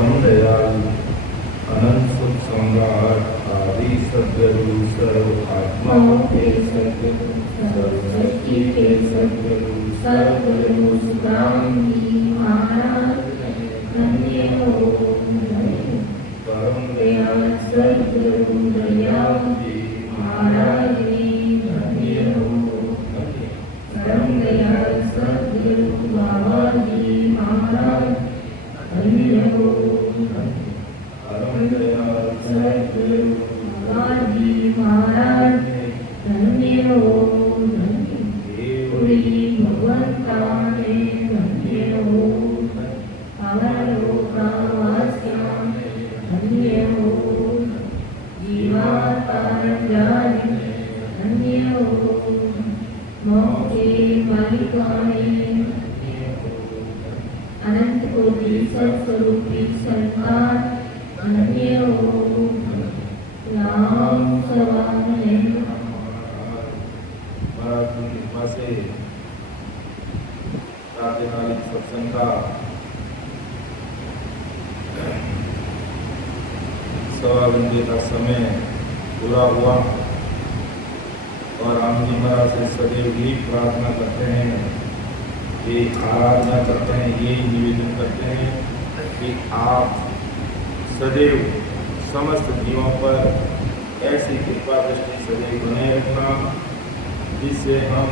परम दयाल अनंत सुख सम्राट आदि सद्गुरु सर्व आत्मा के सद्गुरु सर्वशक्ति के सद्गुरु सद्गुरु सुखराम जी महाराज धन्य हो। परम दयाल सद्गुरु दयाल जी महाराज धन्य हो। परम दयाल सद्गुरु बाबा जी महाराज धन्य हो। परम दयाल सद्गुरु बाबा जी महाराज धन्य हो। पूरी भगवंता ने धन्य हो। अवलोकवास्यां धन्य हो। जीवात्माजान धन्य हो। मोक्षे मालिकाने अनंत कोटि सत्स्वरूपी संतान धन्य हो। राम सवाने कृपा से प्रातःकालीन सत्संग का सवा घंटे का समय पूरा हुआ और राम जी महाराज से सदैव ही प्रार्थना करते हैं कि आराधना करते हैं, ये निवेदन करते हैं कि आप सदैव समस्त जीवों पर ऐसी कृपा दृष्टि सदैव बनाए रखना जिससे हम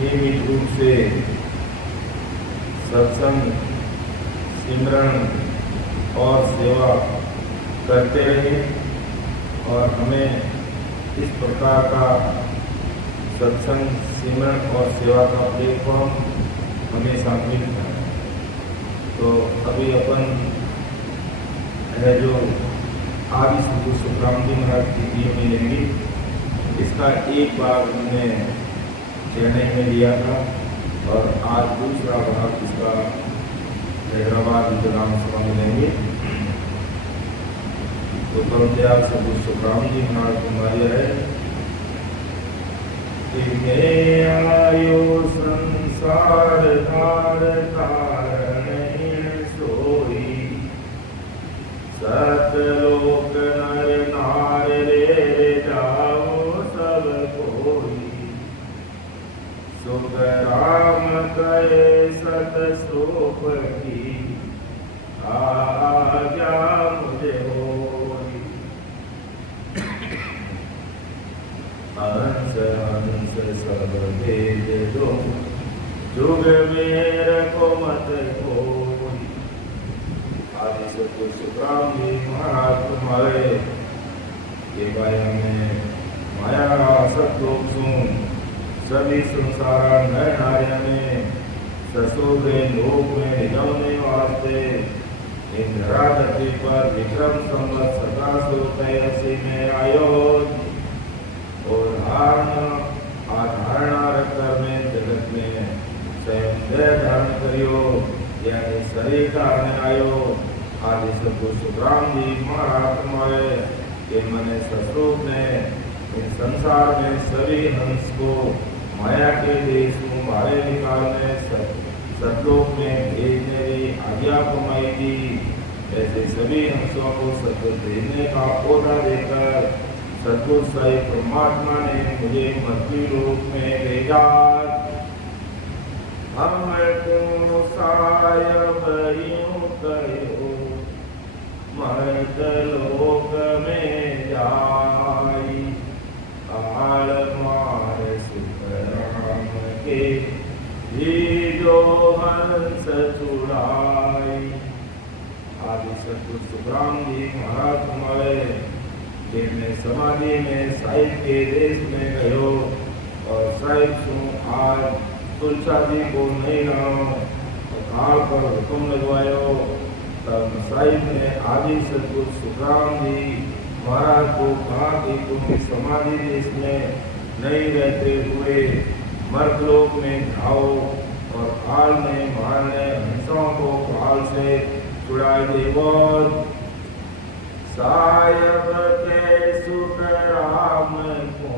नियमित रूप से सत्संग, सिमरन और सेवा करते रहें और हमें इस प्रकार का सत्संग, सिमरन और सेवा का प्लेटफॉर्म हमेशा मिलता है। तो अभी अपन है जो आदि सद्गुरु सुखराम जी महाराज की जीवनी लेंगे, इसका एक बार हमने चेन्नई में लिया था और आज दूसरा भाग इसका हैदराबाद इंतजाम सभा में लेंगे। तो परम दयाल सद्गुरु सुखराम जी महाराज कुमारी है कि मैं आयो संसार तार तारण सोई सतलोक नर नार रे जाओ सब कोई सुख राम कहे सत सोप की आज्ञा मुझे होई। हंस हंस सब भेद दो जुग में रखो मत कोई। आदि सद्गुरु सुखराम जी महाराज तुम्हारे के बारे में माया सतलोक सुन सभी संसार नर नारियों में ससुरे लोक में निगमने वास्ते इन धराधरती पर विक्रम संवत 1783 में आयो और आधारणा रखकर में जगत में स्वयं देह धारण करियो यानी शरीर धारण आयो। आदि सद्गुरु सुखराम जी महाराज तुम्हारे के मने ससुर ने इन संसार में सभी हंस को माया के देश को मारे निकालने सतलोक में भेजने की आज्ञा कमाई दी। ऐसे सभी हंसों को सत्य भेजने का पौधा देकर सतगुरु साई परमात्मा ने मुझे मृत्यु लोक में भेजा। हमको सायब यूं कहो मर्तलोक में जाई काल मार सुखराम के ही जो हंस छुड़ाई। आदि सद्गुरु सुखराम जी महाराज हमारे जिनने समाधि में साहिब के देश में गयो और साहिब सु आज तुलसा जी को नहीं लाओ और काल पर हुक्म लगवायो। तब साहिब ने आदि सद्गुरु सुखराम जी महाराज को कहा कि तुम समाधि देश में नहीं रहते हुए मर्दलोक में जाओ और काल में मारने हंसों को काल से छुड़ाए देवो। सायब के सुख राम को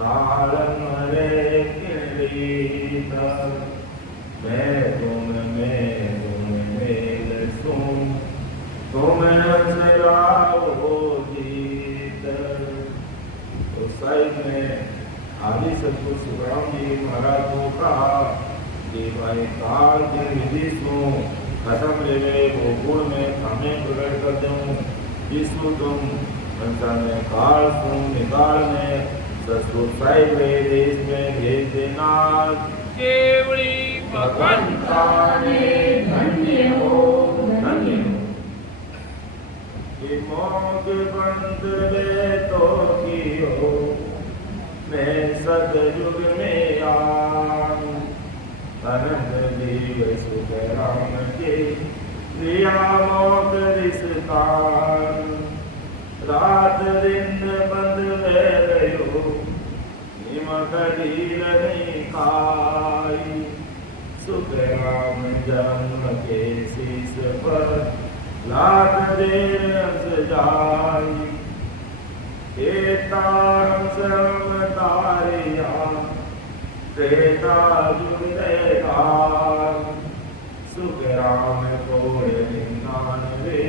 काल मरे किरीत मैं तुम में आदि सतगुरु सुखराम जी महाराज को कहा कि भाई काल के विधि को खत्म ले वो गुण में हमें प्रकट कर दूं जिसको तुम संसार में काल को निकालने ससुर साहिब देश में भेज देना केवड़ी भगवंता ने धन्य हो धन्य कि मोग बंद ले तो की हो मैं सतयुग में आऊं अनंत देव सुख राम के प्रिया मोग रिश्तान रात दिन बंद में रहो निमक ढील नहीं खाई सुख राम जन्म के शीस पर लात देर जाई केता हम तारिया त्रेता जुड़ेगा सुख राम को निन्यानवे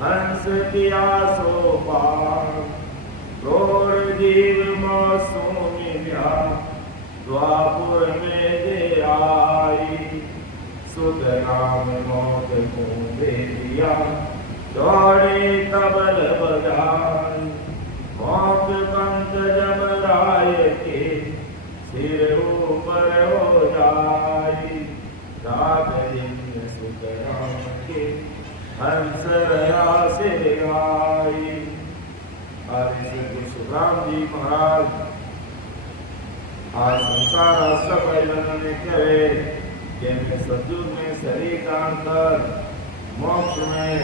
हंस किया सो पार रोर जीव मौसमी ब्या द्वापुर में दे आई सुध राम मौत को दे दिया दौड़े तबल बजाई मौत पंत जब राय के सिर ऊपर हो जाई रात दिन सुध राम के हंस रया सिर आई। आदि श्री सुखराम जी महाराज आज संसार सब ने कहे कि मैं सतयुग में शरीर दान कर मोक्ष में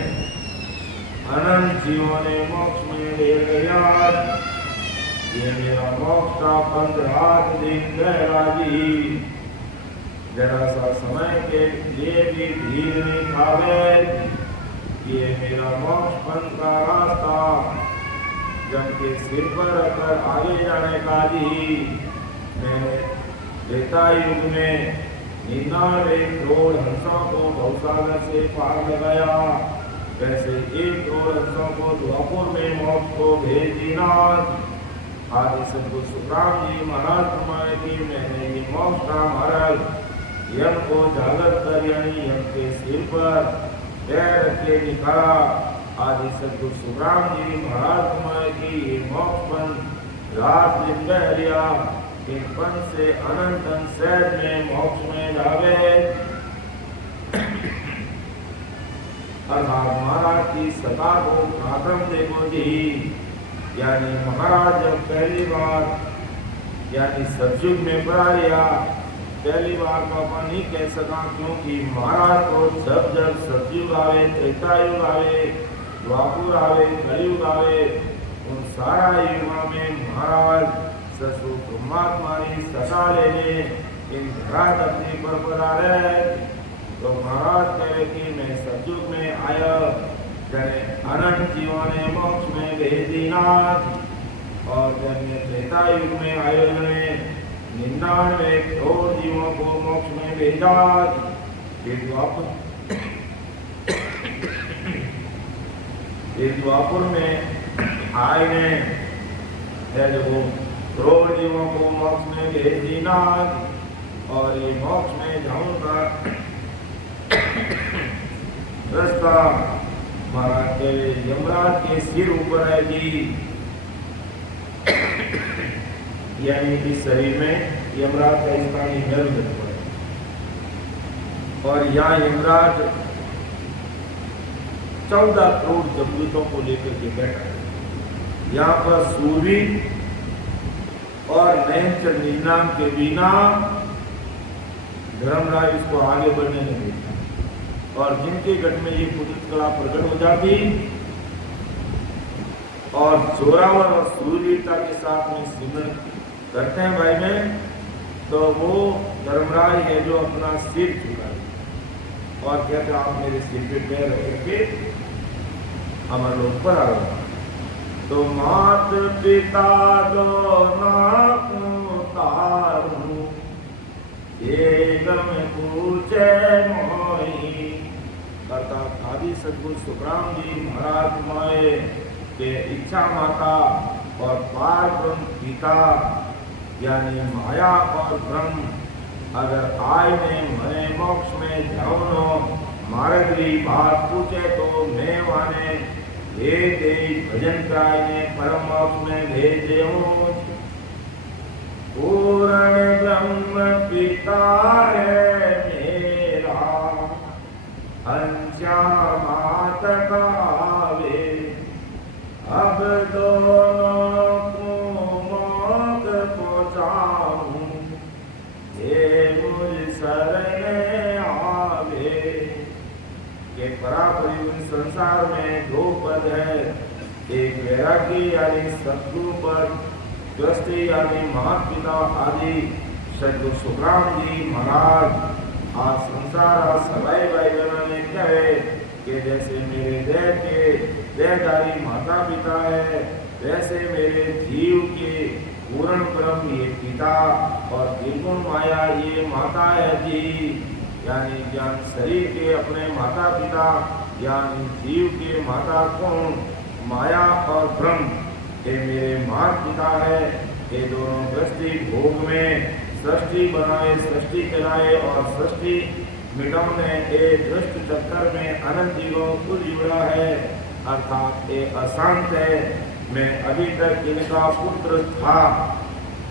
अनंत जीवों ने मोक्ष में ले गया ये मेरा मोक्ष का 15 दिन गया जी जरा सा समय के लिए भी धीर नहीं खावे ये मेरा मोक्ष पंथ का रास्ता जब के सिर पर रखकर आगे जाने का जी मैंने त्रेता युग में 99 करोड़ हंसों को भवसागर से पार लगाया वैसे 1 करोड़ हंसों को द्वापुर में मोक्ष को भेज दिया। आदि सतगुरु सुखराम जी महाराज फरमाए कि मैंने ये मोक्ष का मार्ग यम को जागृत कर यानी यम के सिर पर पैर रख के निकाला। आदि सतगुरु सुखराम जी महाराज फरमाए कि ये मोक्ष पंथ रात दिन बह लिया इन पंथ से अनंत सहज में मोक्ष में जावे अर्थात महाराज की सता को आक्रम देखो जी यानी महाराज जब पहली बार यानी सतयुग में पधारिया पहली बार तो अपन नहीं कह सका क्योंकि महाराज को जब जब सतयुग आवे त्रेता युग आवे द्वापुर आवे कलयुग आवे उन सारा युगों में महाराज ससुर परमात्मा ने सता लेने इन धरा धरती पर पधारे तो महाराज कहे कि मैं सतयुग में आया जने अनंत जीवों ने मोक्ष में भेज दिया और जब मैं त्रेता युग में आयो जने 99 करोड़ जीवों को मोक्ष में भेजा द्वापुर में आए ने है जो करोड़ जीवों को मोक्ष में भेज दिया और ये मोक्ष में जाऊंगा रास्ता महाराज के यमराज के सिर ऊपर है जी यानी इस शरीर में यमराज का स्थानीय गर्भ है और यहाँ यमराज 14 करोड़ जमदूतों को लेकर के बैठा है। यहाँ पर सूरवीर और नयनचर निन्नाम के बिना धर्मराज इसको आगे बढ़ने नहीं देता और जिनके गढ़ में ये कुदरत कला प्रकट हो जाती और जोरावर और सूरवीरता के साथ में सिमरन करते हैं भाई में तो वो धर्मराज है जो अपना सिर झुकाए और कहते आप मेरे सिर पे पैर रख के हमारे लोग पर आ रहे तो मात पिता दोनों तारू एकदम पूछे मोई अर्थात आदि सतगुरु सुखराम जी महाराज माए के इच्छा माता और पार ब्रह्म पिता यानी माया और ब्रह्म अगर आय ने मने मोक्ष में जाऊनो मारगरी बात पूछे तो मैं वाने हे दे भजन कराय ने परम मोक्ष में भेजे हूँ। पूर्ण ब्रह्म पिता है मेरा अंशा मात गावे अब दोनों को मौत पहुँचाऊं ये मुझ शरण आवे। के परापरि संसार में दो पद है, एक वैरागी यानी सद्गुरु पद, दृष्टि यानी माता पिता आदि सद्गुरु सुखराम जी महाराज। आज संसार सवाई भाई बहनों ने कहे कि जैसे मेरे देह के देहधारी माता पिता है वैसे मेरे जीव के पूर्ण ब्रह्म ये पिता और त्रिगुण माया ये माता है जी। यानी ज्ञान शरीर के अपने माता पिता यानी जीव के माता कौन माया और ब्रह्म ये मेरे माता पिता है। ये दोनों दृष्टि भोग में सृष्टि बनाए सृष्टि चलाए और सृष्टि मिटाने एक दृष्ट चक्कर में अनंत जीवों को जुड़ा है अर्थात ये अशांत है। मैं अभी तक इनका पुत्र था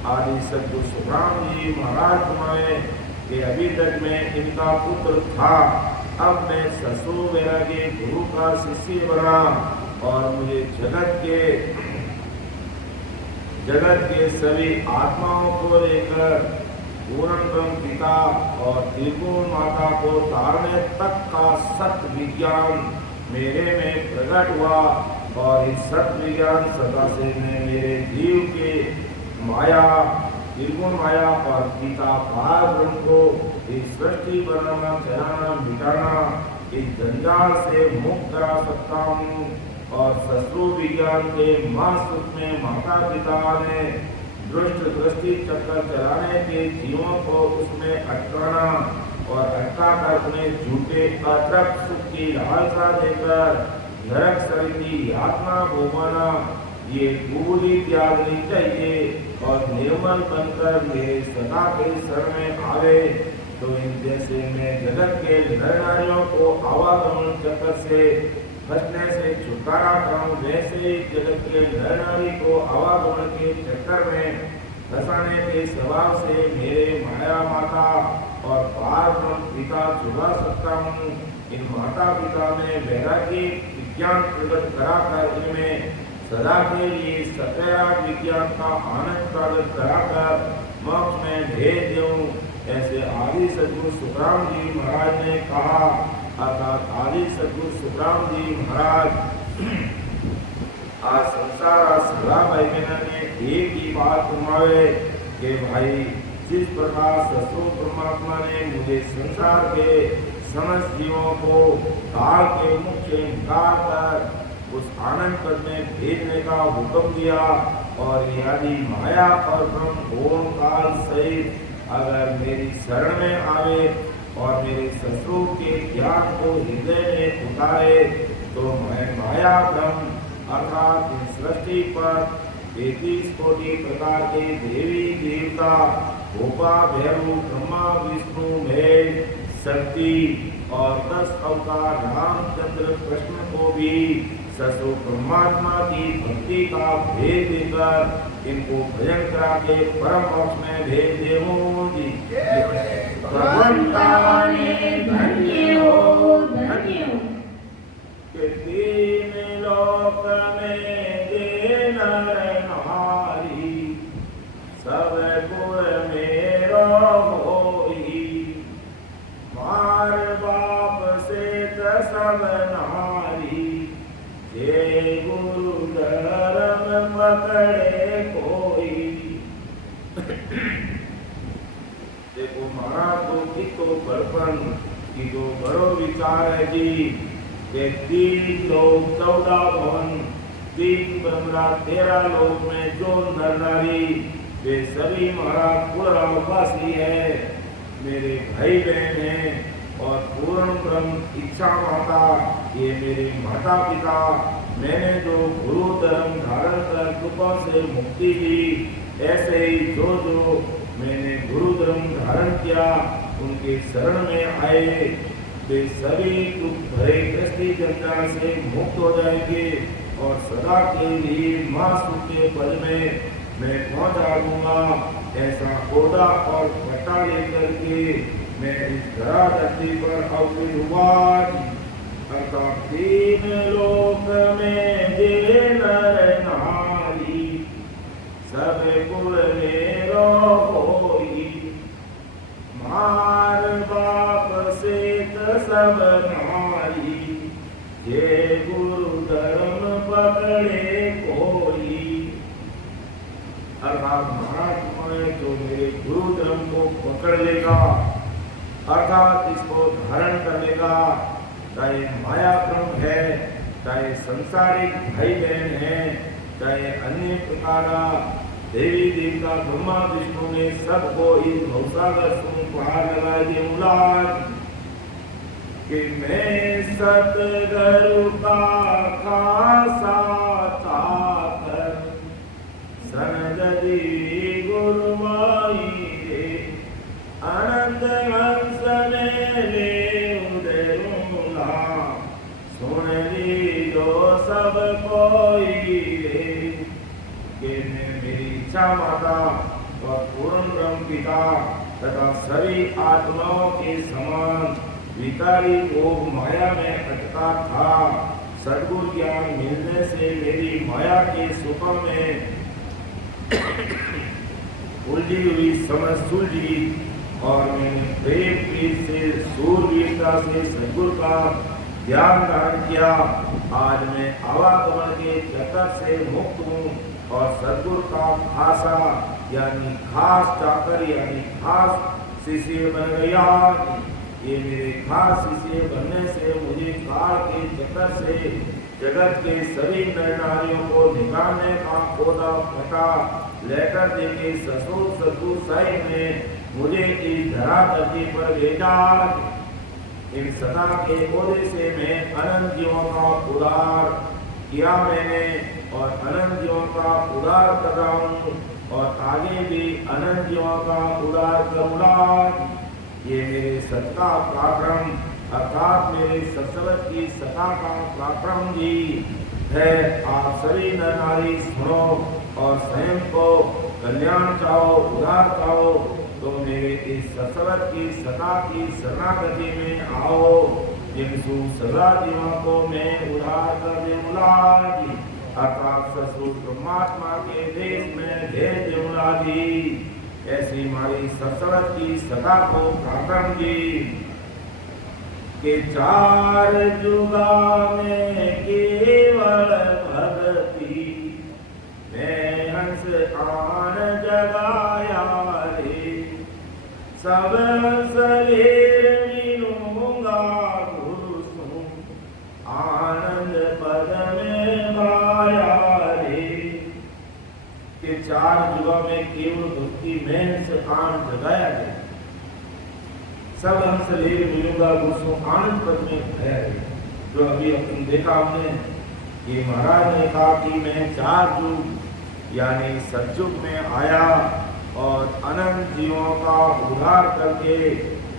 आदि सद्गुरु सुखराम जी महाराज तुम्हारे कि अभी तक मैं इनका पुत्र था। अब मैं ससुर वैरागी गुरु का शिष्य बना और मुझे जगत के सभी आत्माओं को लेकर पूर्ण ब्रह्म पिता और त्रिगुण माता को तारने तक का सत्य विज्ञान मेरे में प्रकट हुआ और इस सत्य विज्ञान सदा से मैं मेरे जीव के माया त्रिगुण माया और पिता पार ब्रह्म को इस सृष्टि बनाना चलाना मिटाना इस जंजाल से मुक्त करा सकता हूँ। और शत्रु विज्ञान के महासुख में माता पिता ने दृष्ट दृष्टि चक्कर चलाने के जीवों को उसमें अटकाना और अटका कर उन्हें झूठे अतृप्त सुख की लालसा देकर नरक सर की यातना भोगाना ये पूरी त्यागनी चाहिए और निर्मल बनकर मेरे सदा के शरण में आवे। तो इन जैसे मैं जगत के नर नारियों को आवागमन चक्कर से फंसने से छुटकारा कराऊं वैसे ही जगत के नर नारी को आवागमन के चक्कर में फंसाने के स्वभाव से मेरे माया माता और पार ब्रह्म पिता छुड़ा सकता हूँ। इन माता पिता में वैरागी विज्ञान प्रकट कराकर इनमें सदा के लिए सत्यराग विज्ञान का आनंद प्रकट कराकर मोक्ष में भेज दूं। ऐसे आदि सद्गुरु सुखराम जी महाराज ने कहा अर्थात आदि सद्गुरु सुखराम जी महाराज आज संसार सदा भाई बहन ने एक ही बात घुमावे कि भाई जिस प्रकार ससुर परमात्मा ने मुझे संसार के समस्त जीवों को काल के मुख से निकाल कर उस आनंद पद में भेजने का हुक्म दिया और यदि माया और ब्रह्म ओम काल सहित अगर मेरी शरण में आवे और मेरे ससुर के ज्ञान को हृदय में उतारे तो मैं माया ब्रह्म अर्थात इस सृष्टि पर 33 कोटि प्रकार के देवी देवता गोपा भैरव ब्रह्मा विष्णु महेश शक्ति और 10 अवतार रामचंद्र कृष्ण को भी ससुर परमात्मा की भक्ति का भेद देकर इनको भजन करा के परम मोक्ष में भेज देवो जी। धन्य हो धन्य हो कि तीन लोक में दे नर नारी सब गुण मेरो होई मार बाप से सब नारी ये गुरु धर्म पकड़े कोई। देखो महाराज तो की तो बड़पन की तो बड़ो विचार है जी कि 3 लोक 14 भवन 3 ब्रह्मा 13 लोक में जो नर नारी वे सभी महाराज पूर्णवासी है मेरे भाई बहन हैं और पूर्ण ब्रह्म इच्छा माता ये मेरे माता पिता। मैंने जो गुरु धर्म धारण कर कृपा से मुक्ति ली ऐसे ही जो मैंने गुरु धर्म धारण किया उनके शरण में आए वे सभी दुख भरे दृष्टि जंजाल से मुक्त हो जाएंगे और सदा के लिए मां सुख के पद में मैं पहुंचा दूंगा। ऐसा ओदा और पट्टा लेकर के मैं इस धरा धरती पर अवतरित हुआ। अर्थात तीन लोक में जे नर नारी सब कुल मेरो होई, मार बाप से सब नारी जे गुरु धर्म पकड़े कोई। अर्थात महात्मा जो मेरे गुरु धर्म को पकड़ लेगा अर्थात इसको धारण कर लेगा, चाहे माया क्रम है, चाहे संसारिक भाई बहन है, चाहे अन्य प्रकार देवी देवता ब्रह्मा विष्णु ने सबको इस भवसागर से पार लगा दिया कि मैं सतगुरु का खासा ताकर सनद देवी गुरुमाई रे अनंत हंस में ले उदरूला सुन ली जो सब कोई रे कि मेरी इच्छा माता और पूर्ण ब्रह्म पिता तथा सभी आत्माओं के समान विकारी भोग माया में अटका था। सद्गुरु ज्ञान मिलने से मेरी माया के सुखों में उलझी हुई समझ सुलझी और मैंने प्रेम प्रीत से सूरवीरता से सद्गुरु का ज्ञान धारण किया। आज मैं आवागमन के चक्कर से मुक्त हूँ और सद्गुरु का खासा यानी खास चाकर यानी खास शिष्य बन गया। ये मेरे खास शिष्य बनने से मुझे काल के चक्कर से जगत के सभी नर नारियों को निकालने का ओदा पता लेकर देके ससुर ससुर साई में मुझे इस धरा धरती पर भेजा। इन सदा के ओदे से मैं अनंत जीवों का उद्धार किया मैंने और अनंत जीवों का उद्धार कर रहा हूँ और आगे भी अनंत जीवों का उद्धार करूँगा। ये मेरे सत्ता पराक्रम अर्थात मेरे सत्सवत की सत्ता का पराक्रम जी है। आप सभी नर नारी सुनो और स्वयं को कल्याण चाहो उद्धार चाहो तो मेरे इस सत्सवत की सत्ता की शरणागति में आओ। जिनसु सदा जीवों को मैं उद्धार कर दूंगा जी अर्थात ससुर परमात्मा के देश में भेज दूंगा जी। ऐसी हमारी सत्सवत की सदा को पराक्रम जी के चार जुगा में केवल भक्ति मैं हंस आन जगाया रे सब शरीर मिलूंगा गुरु सु आनंद पद में भाया रे के चार जुगा में केवल भक्ति में से आन जगाया रे सब हंस ले मिलूंगा गुरु आनंद पद में है। जो अभी अपन देखा हमने कि महाराज ने कहा कि मैं चार युग यानी सतयुग में आया और अनंत जीवों का उद्धार करके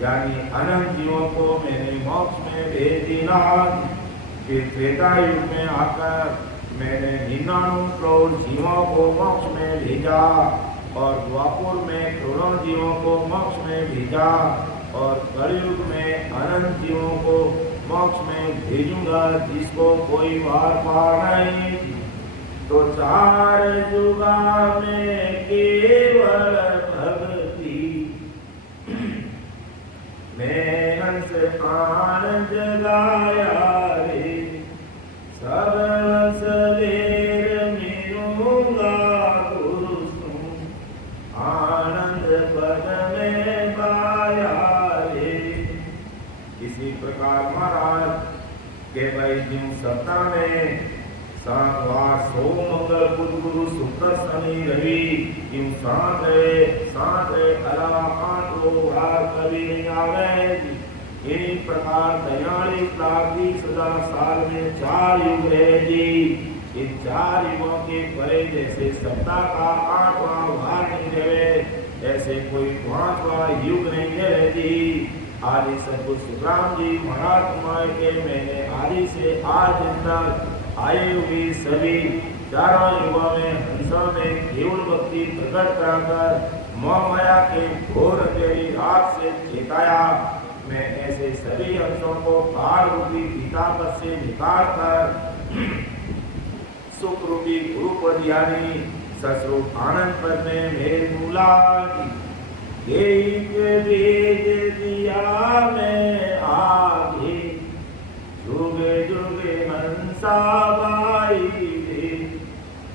यानी अनंत जीवों को मैंने मोक्ष में भेज दिया। फिर त्रेता युग में आकर मैंने 99 करोड़ जीवों को मोक्ष में भेजा और द्वापर में करोड़ों जीवों को मोक्ष में भेजा और कलयुग में अनंत जीवों को मोक्ष में भेजूंगा जिसको कोई बार पार नहीं। तो चार जुगा में केवल भक्ति मैं हंस आन जगाया रे सब शरीर मिलूंगा गुरु सु आनंद पद में पाया। इसी प्रकार महाराज के भाई जिन सप्ताह में सातवार सोम मंगल बुध गुरु शुक्र शनि रवि इन सात अलावा 8 वार कभी नहीं आवे। इन्हीं प्रकार 43 लाख 20,000 साल में 4 युग है जी। इन 4 युगों के परे जैसे सप्ताह का 8वां वार नहीं रहे, ऐसे कोई 5वां युग नहीं रहे जी। आदि सदगुरु सुखराम जी महाराज के मैंने आदि से आज तक आए हुए सभी 4 युगों में हंसों में केवल भक्ति प्रकट कराकर मोह माया के घोर अंधेरी रात से चेताया। मैं ऐसे सभी हंसों को काल रूपी पीताम्बर से निकाल कर सुख रूपी गुरु पद यानी ससुर आनंद पद में मेरे मूला एक वेद दिया मैं आगे जुग जुग हंसा बाई दे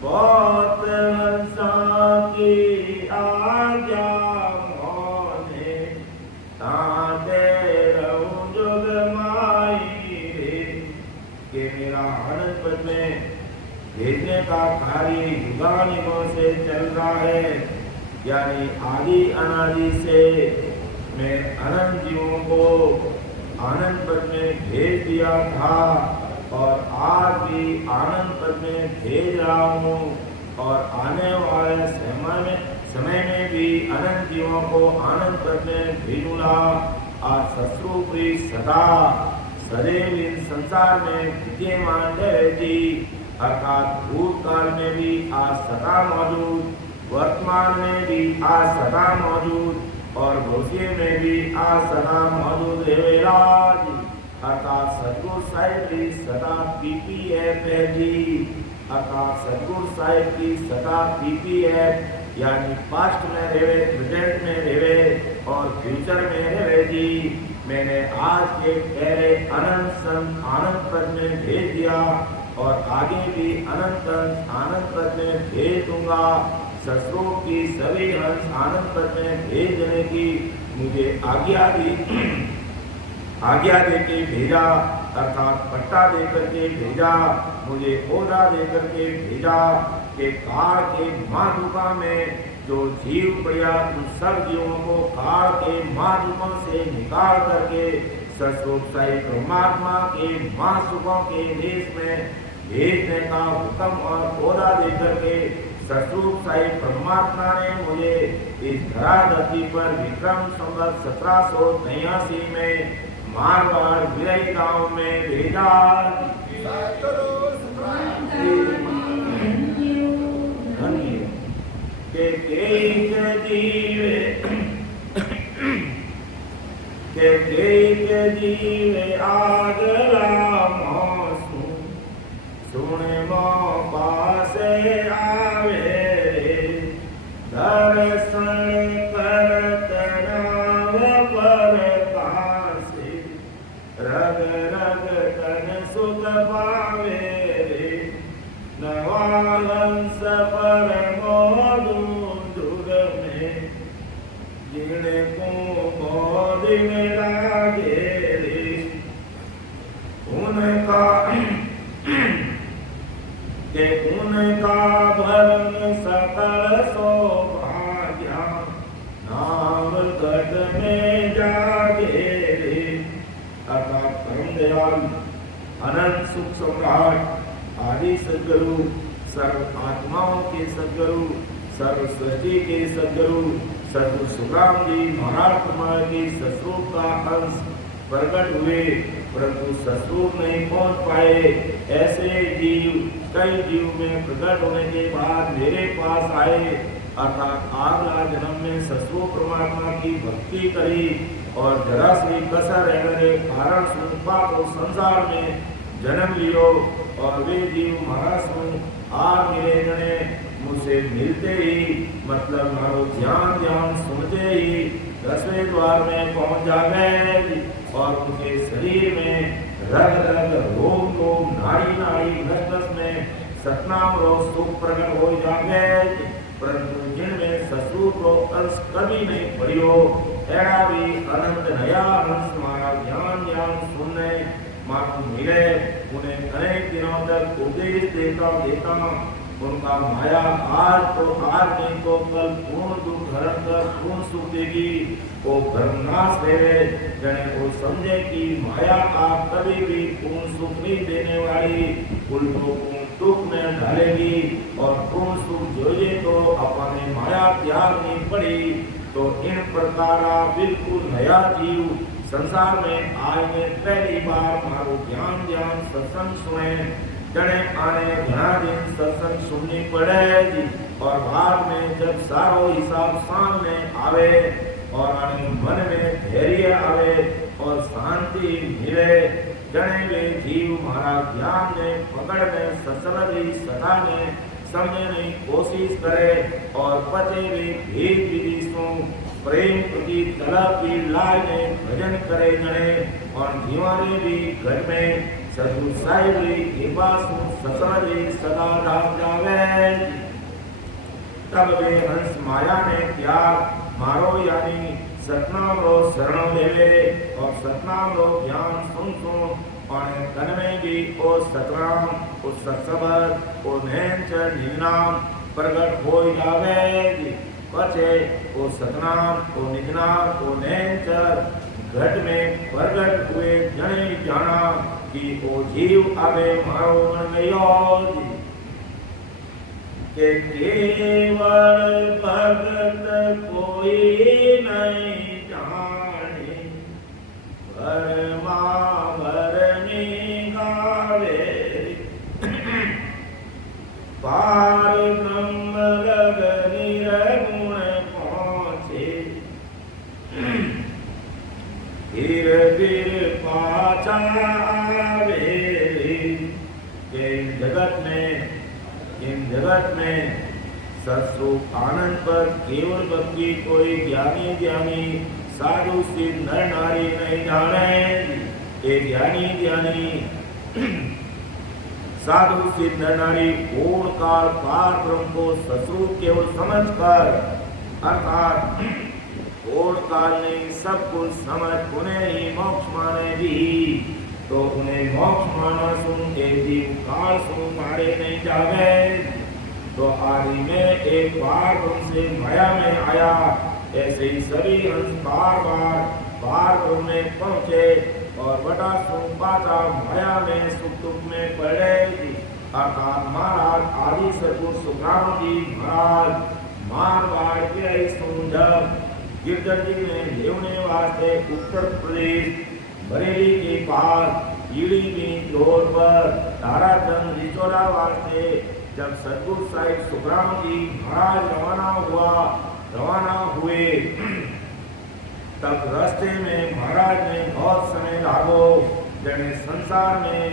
बहुत हंसा की आज्ञा मोने ताते रहूं जुग माई रे। के मेरा आनंद पद में भेजने का कार्य युगानुगों से चल रहा है, यानी आदि अनादि से मैं अनंत जीवों को आनंद पद में भेज दिया था और आज भी आनंद पद में भेज रहा हूँ और आने वाले समय में भी अनंत जीवों को आनंद पद में भेजूंगा। आज शत्रुप्री सदा सदैव इन संसार में विद्यमान रहेगी, अर्थात भूतकाल में भी आज सदा मौजूद, वर्तमान में भी आज सदा मौजूद और भविष्य में भी आज सदा मौजूद रहेगा। अर्थात सतगुरु साहिब की सदा पीपीएफ है जी। अर्थात सतगुरु साहिब की सदा पीपीएफ यानी पास्ट में रहे, प्रेजेंट में रहे और फ्यूचर में रहे जी। मैंने आज के पहले आनंद पद में भेज दिया और आगे भी आनंद पद में भेज दूंगा। ससुरों की सभी हंस आनंद पद में भेज देने की मुझे आज्ञा दे के भेजा, अर्थात पट्टा दे करके भेजा, मुझे ओदा दे करके भेजा कि काल के महारूपा में जो जीव पड़ा उन सब जीवों को काल के महारूपों से निकाल करके सस्वरूप साई परमात्मा के महासुखों के देश में भेजने का हुक्म और ओदा दे करके सस्वरूप साई परमात्मा ने मुझे इस धरा धरती पर विक्रम संवत 1783 में मारवाड़ विरई गांव में भेजा। जीवे आगला मौसू सुने मो पासे आवे दर्शन करत नाव पर कासे रग रग तन सुख पावे रे नवा हंस पर मोदू दुग में जिने को दिन लागे रे उनका भरन सकल सौभाग्य नाम गद में जागे रे। अर्थात परम दयाल अनंत सुख सम्राट आदि सद्गुरु, सर्व आत्माओं के सद्गुरु, सर्व सृष्टि के सद्गुरु सतगुरु सुखराम जी महाराज कुमार की सस्वरूप का अंश प्रकट हुए, परंतु सस्वरूप नहीं पहुंच पाए। ऐसे जीव कई जीव में प्रकट होने के बाद मेरे पास आए, अर्थात अगला जन्म में सस्वरूप परमात्मा की भक्ति करी और जरा सी कसर रहने के कारण सुनपा को संसार में जन्म लियो और वे जीव महाराज आ मिले जने मुझसे मिलते ही मतलब मारो ध्यान सुनते ही 10वें द्वार में पहुंच जावे और उनके शरीर में रग रग रोम रोम नाड़ी नस नस में सतनाम रोग सुख प्रकट हो जावे, परंतु जिनमें ससुर को अंश कभी नहीं पड़ियो ऐसा भी अनंत नया हंस मारा ज्ञान सुनने मानो मिले। उन्हें अनेक दिनों तक उपदेश देता उनका माया आज नहीं तो कल पूर्ण दुख हरण कर पूर्ण सुख देगी। वो ब्रह्मनाश देवे जने वो समझे कि माया आप कभी भी पूर्ण सुख नहीं देने वाली, उल्टो दुख में ढालेगी और पूर्ण सुख જોઈએ तो अपने माया त्यागनी पड़ी। तो इन प्रकार बिल्कुल नया जीव संसार में आए पहली बार मारो ज्ञान ध्यान सत्संग सुने जने आने घना दिन सत्संग सुननी पड़ेगी और बाद में जब सारो हिसाब सामने आवे और आने मन में धैर्य आवे और शांति मिले जने वे जीव मारा ज्ञान ने पकड़ने ससलरी सदाने समझने कोशिश करे और पचे वे भेद विधि सु प्रेम प्रति तलब की लाने भजन करे जने और जीवाने भी घर में सदगुरु साहिब री कृपा सु ससलरी सदा राम जावे। तब वे हंस माया ने त्याग मारो यानी सतनाम रो शरण लेवे और सतनाम रो ज्ञान सुन और तन में भी ओ सतनाम ओ सत्सबद ओ नैन निजनाम प्रगट हो जावे। पचे ओ सतनाम ओ निजनाम ओ नैन घट में प्रगट हुए जने जाना कि ओ जीव आवे मारो मन गयो के केवल भगत कोई नहीं जाने भरमावर में गावे पार ब्रह्म लग निर्गुण पहुँचे फिर पाचा आवे। जगत में सत्सुख आनंद पर केवल भक्ति कोई ज्ञानी ज्ञानी साधु सिद्ध नर नारी नहीं जाने। ये ज्ञानी साधु सिद्ध नर नारी पूर्ण काल पार ब्रह्म को सत्सुख केवल समझ कर अर्थात पूर्ण काल ने सब कुछ समझ उन्हें ही मोक्ष माने भी तो उन्हें मोक्ष माना सुन के जीव काल सुन मारे नहीं जावे। तो आदि में एक बार उनसे माया में आया ऐसे ही सभी हंस बार में पहुंचे और बटा सुन पाता माया में सुख दुख में पड़े। अर्थात महाराज आदि सदगुरु सुखराम जी महाराज मारवाड़ के जब गिरधर जी ने लेने वास्ते उत्तर प्रदेश बरेली के पास ईड़ी की रोड पर ताराचंद रिचोरा वास्ते जब सदगुरु साहिब सुखराम जी महाराज रवाना हुए तब रास्ते में महाराज ने बहुत समय लागो जने संसार में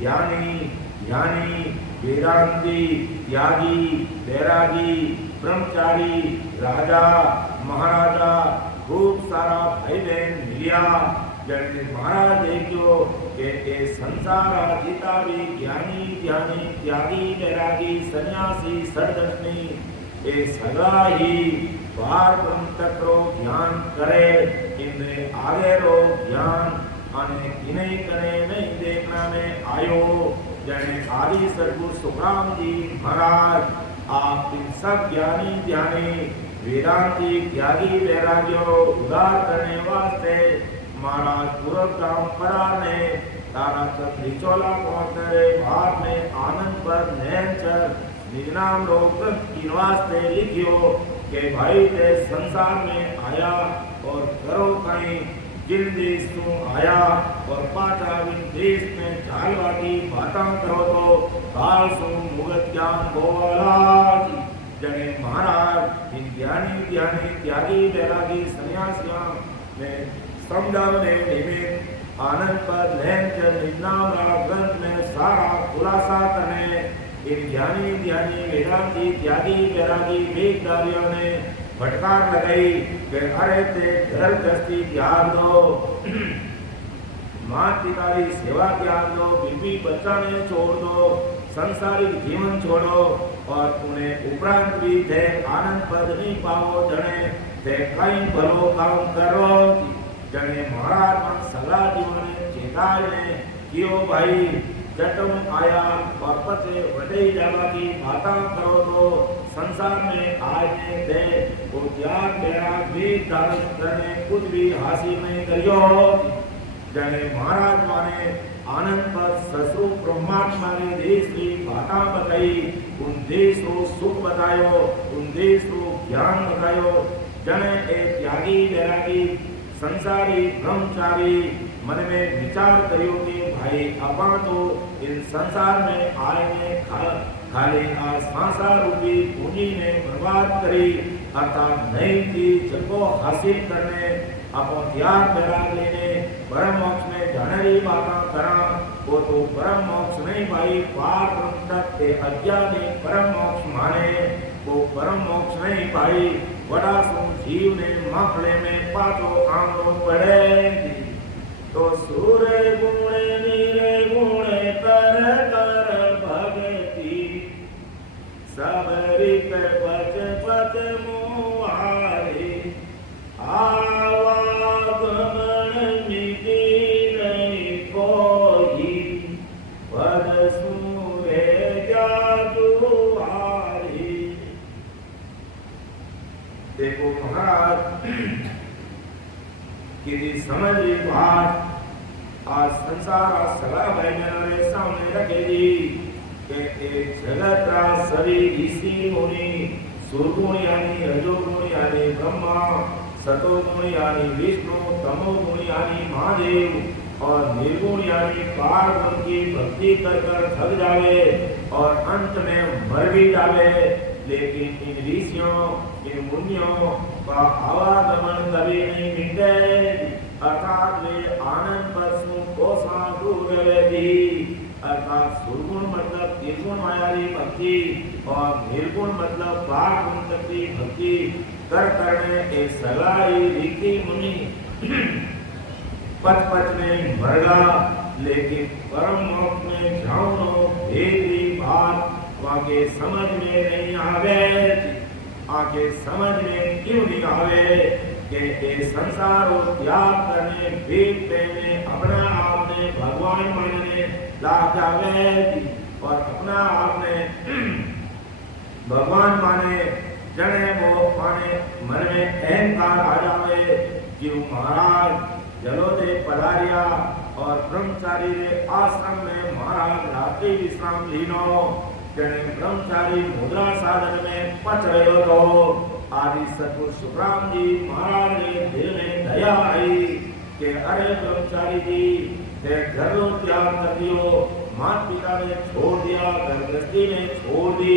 ज्ञानी वेदांती त्यागी बैरागी ब्रह्मचारी राजा महाराजा खूब सारा भाई बहन मिलिया जने महाराज देखो के संसार जीता भी ज्ञानी त्यागी बैरागी सन्यासी सरदर्शनी ये सदा ही बार ब्रह्म तक रो ज्ञान करे इन्हें आगे रो ज्ञान आने इन्हें करे नहीं देखना में आयो जने आदि सदगुरु सुखराम जी महाराज आप इन सब ज्ञानी वेदांती त्यागी बैरागियों उदार करने वास्ते महाराज पूर्व परंपरा ने तारा त्रिचोला पहुंचे बाद में आनंद पर नैनचर निजनाम रोग की वास्ते लिखियो के भाई ते संसार में आया और करो कहीं जिन देश तू आया और पाचा देश में चालवा की बातें करो तो काल सु मुगत ज्ञान बोला जने महाराज इन ज्ञानी त्यागी बैरागी सन्यासियों ने समझाने निमित्त आनंद पर नैनचर निजनाम ग्रंथ में सारा खुलासा करने इन ज्ञानी वेदांती त्यागी बैरागी वेदधारियों ने फटकार लगाई कि अरे ते घर गृहस्थी त्याग दो माता पिता की सेवा त्याग दो बीवी बच्चा ने छोड़ दो संसारिक जीवन छोड़ो और उन्हें उपरांत भी थे आनंद पद नहीं पाओ जने थे कई भलो काम करो जने महाराज मन सलाह जीवन चेतावनी कियो भाई जटम आया और पते वडे जावा की बातें करो तो संसार में आए दे वो त्याग बैराग भी धारण करने कुछ भी हासिल नहीं करियो जने महाराज माने आनंद पर ससुर ब्रह्मात्मा ने देश की बातें बताई, उन देश को सुख बतायो, उन देश को ज्ञान बतायो। जने ए त्यागी वैरागी संसारी ब्रह्मचारी मन में विचार करियो कि भाई अपा तो इन संसार में आए खाली आ संसार रूपी पूंजी ने बर्बाद करी, अर्थात नई चीज को हासिल करने अपो त्याग वैराग लेने परम मोक्ष में जाने री बातें करा, वो तो परम मोक्ष नहीं भाई पार ब्रह्म तक के अज्ञानी परम मोक्ष माने, वो परम मोक्ष नहीं भाई वड़ा सो जीव ने मखले में पातो आंगो पड़े। तो सूर्य गुणे नीरे गुणे कर कर भगती सबरित पच पच मुहारे आवागमन मिटी नहीं कोई पद सूरे जादुआरी। देखो महाराज कि समझ ली बात आज संसार सगा भाई मेरे सामने रखेगी कि एक जगत रा सभी ऋषि मुनि सुरगुण यानी रजोगुण यानी ब्रह्मा, सतोगुण यानी विष्णु, तमोगुण यानी महादेव और निर्गुण यानी पार्वती की भक्ति कर कर थक जावे और अंत में मर भी जावे, लेकिन इन ऋषियों इन मुनियों का आवागमन कभी नहीं मिटे, अर्थात वे आनंद बसु कोसा दूर रहेगी। अर्थात सुरगुण मतलब निर्गुण मायावी भक्ति और निर्गुण मतलब पार गुण की भक्ति कर करने के सलाई ऋषि मुनि पच पच में मरगा, लेकिन परम मोक्ष में जाऊनो भेदी बात आगे समझ में नहीं आवे। आगे समझ में क्यों नहीं आवे कि संसार को त्याग करने वेद में अपना आपने भगवान मानने लाग जावे और अपना आपने भगवान माने जने वो माने मन में अहंकार आ जावे। जीव महाराज जलोदे पधारिया और ब्रह्मचारी रे आश्रम में महाराज रात्रि विश्राम लीनो, जने ब्रह्मचारी मुद्रा साधन में पच रहे तो आदि सतगुरु सुखराम जी महाराज ने दिल में दया आई कि अरे ब्रह्मचारी जी ते घर रो त्याग कर दियो, माता पिता ने छोड़ दिया, घर गृहस्थी ने छोड़ दी,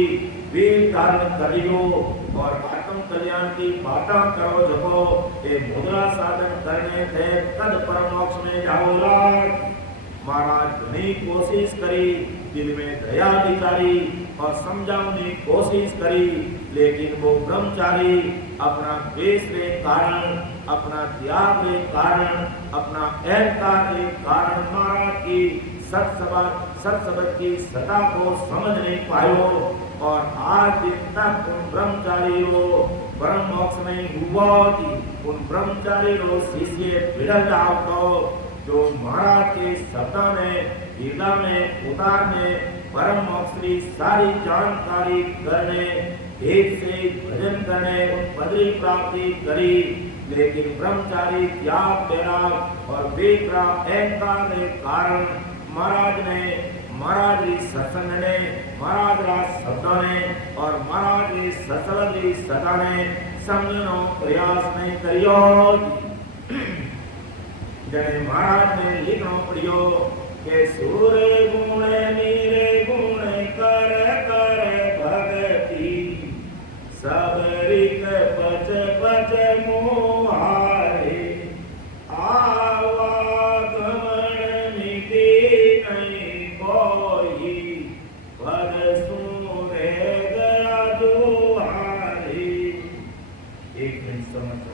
वीर धारण कर लियो और आत्म कल्याण की बातें करो जपो, ये मुद्रा साधन करने थे तद परम मोक्ष में जाओगा। महाराज घनी कोशिश करी, दिल में दया दिखाई और समझाने की कोशिश करी, लेकिन वो ब्रह्मचारी अपना द्वेष के कारण, अपना त्याग के कारण, अपना अहंकार के कारण महाराज की सत्सबत की सत्ता को समझ नहीं पायो और आज दिन तक उन ब्रह्मचारी को परम मोक्ष नहीं हुआ कि उन ब्रह्मचारी को शिष्य बिड़ल जाओ तो जो महाराज के शब्दों ने हृदय में उतारने परम मोक्ष की सारी जानकारी करने एक से भजन करने पदवी प्राप्ति करी, लेकिन ब्रह्मचारी त्याग वैराग और बेकरा अहंकार के कारण महाराज री सत्संग ने महाराज रा शब्दों ने और महाराज री सत्संग री सदा ने समझनो प्रयास नहीं करियो। जने महाराज ने लिखनो पड़ियो के सूर्य गुण नीरे गुण कर कर भगती सबरिक पच पच मुहारे आवागमन मिटी नहीं कोई पद सूरे गया दुआरे। एक मिनट समझो।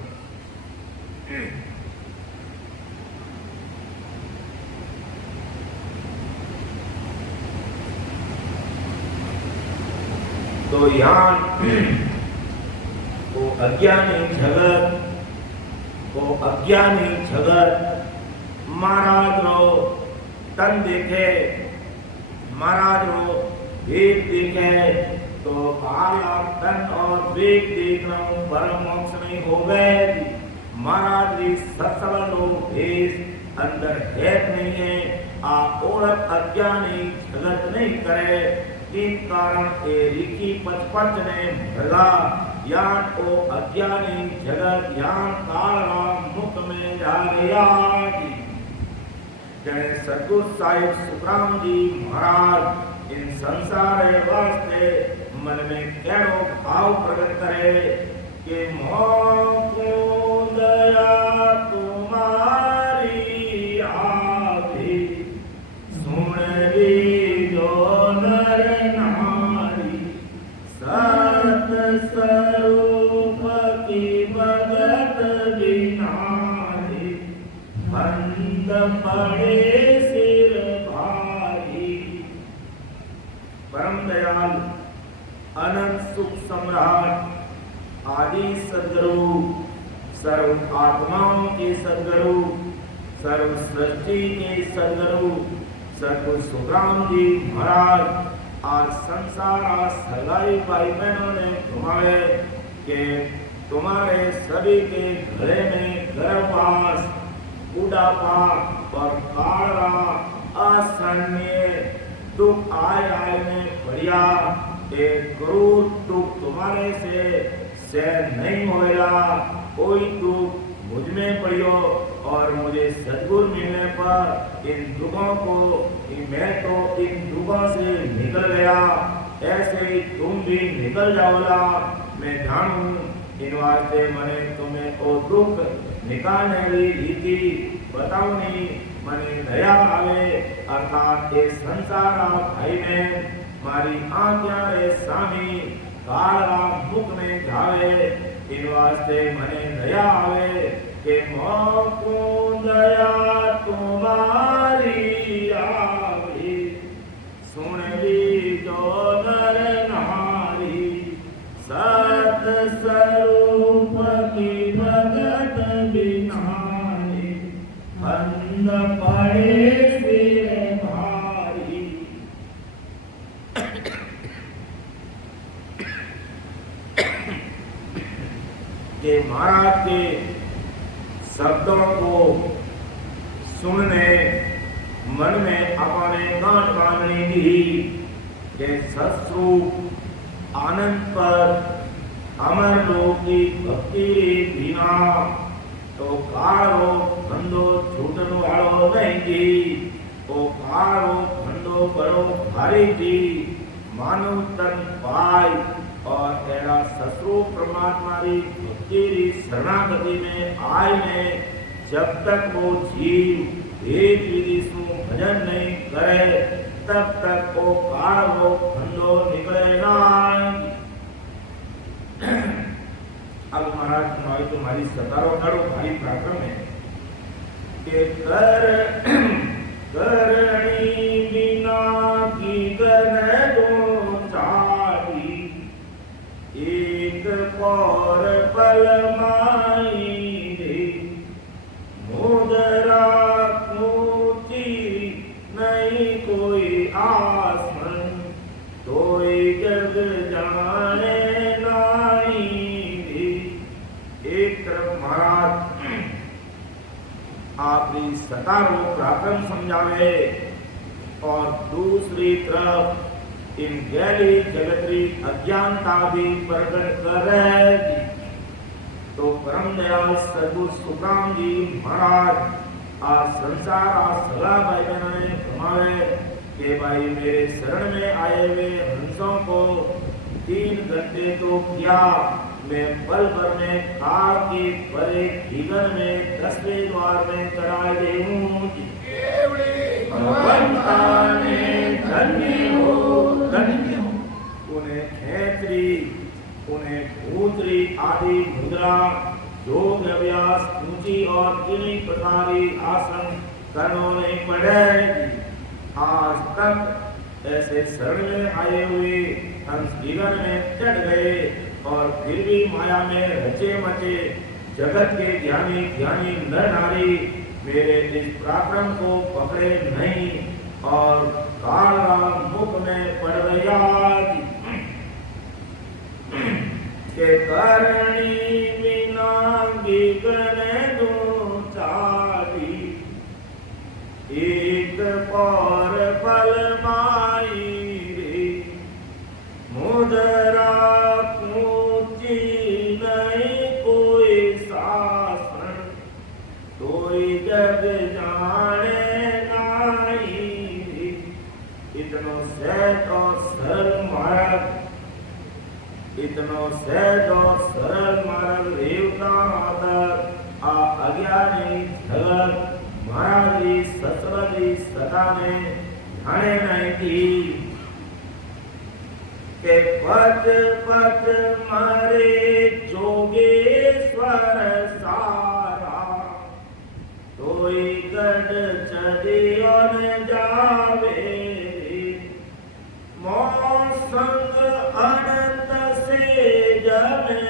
तो यहाँ वो अज्ञानी जगत महाराज रो तन देखे, महाराज रो वेद देखे तो आला तन और वेद देखना परम मोक्ष नहीं हो गए। महाराज जी सत्सव लोग भेष अंदर है नहीं है आ ओळख अज्ञानी जगत नहीं करे इन कारण ए रीखी पचपच ने भरला यान ओ अज्ञानी जगत यान काला मुख में जा गया जने सतगुरु साहिब सुखराम जी महाराज इन संसार वास्ते मन में केड़ो भाव प्रकट करे कि मोको दया तुम्हारी आवी सुन लीजो नर नारी सत स्वरूप की भगत बिनारी बंद पड़े सिर भारी। परम दयाल अनंत सुख सम्राट आदि सद्गुरु सर्व आत्माओं के सद्गुरु सर्व सृष्टि के सद्गुरु सतगुरु सुखराम जी महाराज आज संसार आज सगाई भाई बहनों ने तुम्हारे के तुम्हारे सभी के गले में गर्भवास बुढ़ापा और काला असहनीय दुख आए में बढ़िया एक क्रूर दुख तुम्हारे से सहन नहीं होएगा। कोई दुख मुझ में पड़ियो और मुझे सद्गुरु मिलने पर इन दुखों को मैं तो इन दुखों से निकल गया ऐसे ही तुम भी निकल जाओला। मैं जानू इन वास्ते मने तुम्हें ओ दुख निकालने की रीति बताओ नहीं मने दया आवे अर्थात ये संसार भाई ने मारी आज्ञा रे सामी काला मुख में जावे इन वास्ते मने दया आवे के मोको दया तुम्हारी आवी सुन लीजो नर नारी सत स्वरूप की भगत बिनारी बंद पड़े सिर भारी। के महाराज के शब्दों को सुनने मन में अपने गांठ बांधने की के सत्स्वरूप आनंद पर अमर लोग की भक्ति बिना तो कारो धंधो छूटन वालो नहीं जी ओ कारो धंधो बड़ो भारी जी मानव तन पाई और तेरा ससुर परमात्मा की भक्ति शरणागति में आए ने जब तक वो जीव एक विधि से भजन नहीं करे तब तक वो काल वो धंधो निकले ना। अब महाराज सुनाई तो हमारी सतारो करो भारी पराक्रम है के करणी बिना की कर दो चारी एक पौर पल माई रे मुदरा ऊंची नहीं कोई आसमन कोई जग जाने नाई रे। एक तरफ महाराज आपकी सतारो पराक्रम समझावे और दूसरी तरफ इन गैली जगतरी अज्ञानता भी प्रकट कर रहे तो परम दयाल सद्गुरु सुखराम जी महाराज आज संसार आज सला भाई बहनों ने घुमावे कि भाई मेरे शरण में आए हुए हंसों को 3 घंटे तो किया मैं पल भर में काल के परे जीवन में 10वें द्वार में चढ़ाए दे हूँ भगवंता ने धन्य हो उन्हें खेतरी उन्हें भूतरी आदि मुद्रा योग अभ्यास ऊंची और किन्हीं प्रकारी आसन करनो नहीं पड़े। आज तक ऐसे शरण में आए हुए हम जीवन में चढ़ गए और फिर भी माया में रचे मचे जगत के ज्ञानी ज्ञानी नर नारी मेरे इस पराक्रम को पकड़े नहीं और काला मुख में पड़ गया के करणी बिना बिगड़ दो चाली एक इतनो सहज और सरल मार्ग रेवता आदर आ अज्ञानी जगत महाराज ससुर सदा ने ध्याने नहीं थी के पद पद मारे जोगेश्वर सारा तोई गढ़ चढ़ियो न जावे मौसंग अनंत से जमे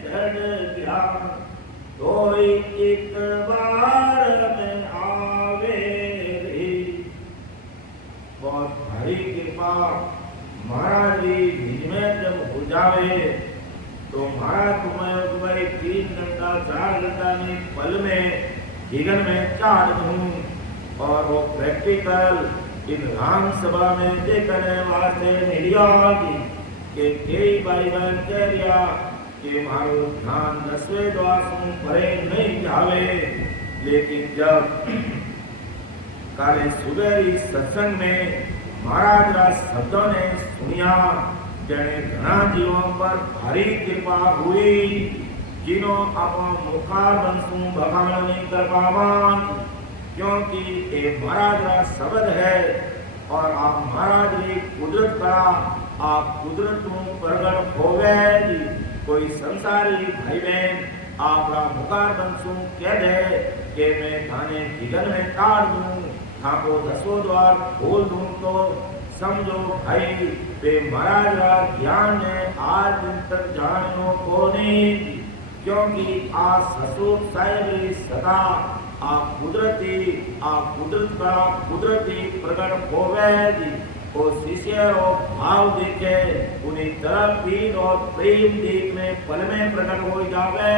चढ़ गया तोई एक बार में आवे रे। बहुत भारी कृपा महाराज जी बीच में जब हो जावे तो महाराज तुम्हें भाई 3 घंटा 4 घंटा नहीं पल में जीवन में चार दूं और वो प्रैक्टिकल इन राम सभा में देखने वास्ते मीडिया की के कई भाई बहन कह दिया कि मारो ध्यान 10वें द्वार से परे नहीं जावे। लेकिन जब काले सुबह सत्संग में महाराज रा शब्दों ने सुनिया जने घना जीवों पर भारी कृपा हुई जिन्हों अपना मुखार बंसू भगवान नहीं कर पावान क्योंकि ये महाराज रा शब्द है और आप महाराज की कुदरत का आप कुदरत को प्रगट होवे कोई संसारी भाई बहन आप मुखार बंसू कह दे कि मैं थाने जीवन में काट दूं थाको 10वें द्वार खोल दूं तो समझो भाई वे महाराज का ज्ञान ने आज दिन तक जानो को नहीं क्योंकि आज ससुर साहेब सदा आप कुदरत का कुदरती प्रकट होवे वो शिष्य और भाव देखे उन्हें तरफ भी और प्रेम देखने पल में प्रकट हो जावे।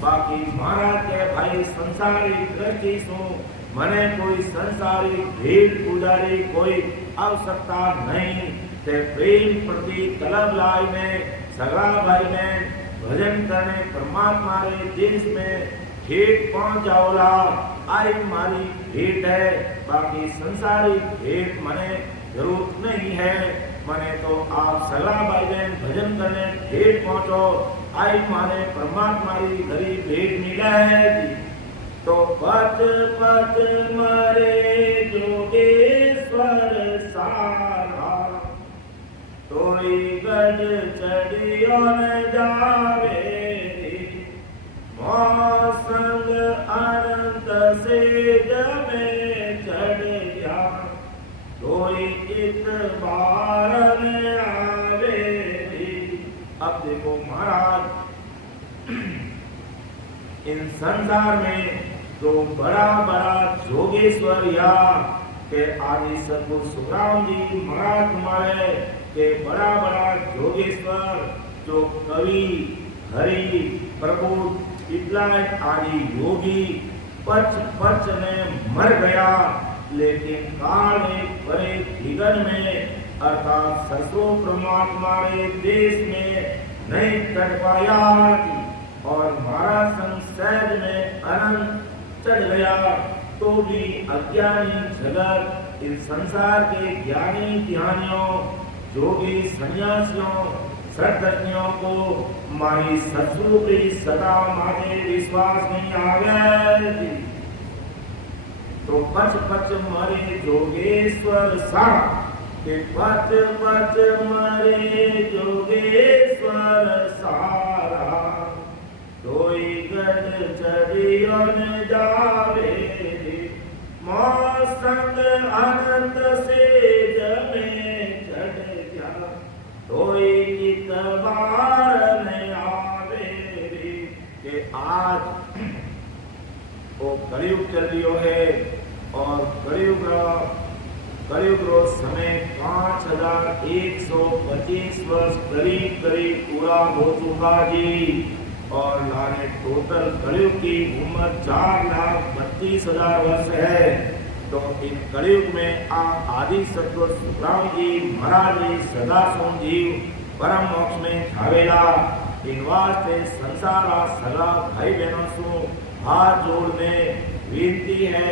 बाकी महाराज के भाई संसारिक दृष्टि सु मने कोई संसारी भेद पुजारी कोई आवश्यकता नहीं ते प्रेम प्रति तलब लाई में सगा भाई में भजन करने परमात्मा रे देश में भेंट पहुंच जाओला आई मारी भेंट है। बाकी संसारी भेंट मने जरूरत नहीं है मने तो आप सगा भाई बहन भजन करने भेंट पहुंचो आई माने परमात्मा री घरी भेंट मिले तो पद पद मरे जोगेश्वर सारा तोई गढ़ चढ़ियो न जावे मौसंग अनंत से जमे चढ़ गया तोई इत बार में आवे। अब देखो महाराज इन संसार में तो बड़ा बड़ा जोगेश्वर या के आदि सदगुरु सुखराम जी महाराज तुम्हारे के बड़ा बड़ा जोगेश्वर जो कवि हरि प्रभु इतला आदि योगी पच पच में मर गया लेकिन काल एक बड़े जीवन में अर्थात ससो परमात्मा रे देश में नहीं कर पाया और महाराज संसद में अनंत चढ़ गया तो भी अज्ञानी जगत इस संसार के ज्ञानी ध्यानियों जोगी सन्यासियों श्रद्धानियों को मारी सत्सुर की सदा माने विश्वास नहीं आवे तो पच पच मरे जोगेश्वर सारा के पच पच मरे जोगेश्वर सारा तोई गढ़ चढ़ियो न जावे मौसंग अनंत से जमे चढ़ गया तोई इतबार न आवे के आज वो कलयुग चल रही है और कलयुग रो समय 5125 वर्ष करीब पूरा हो चुका जी और लाने टोटल कलयुग की उम्र 4,32,000 वर्ष है। तो इन कलयुग में आप आदि सतगुरु सुखराम जी महाराज जी सदा सोम जीव परम मोक्ष में जावेला इन वास्ते संसारा सगा भाई बहनों सु हाथ जोड़ने विनती है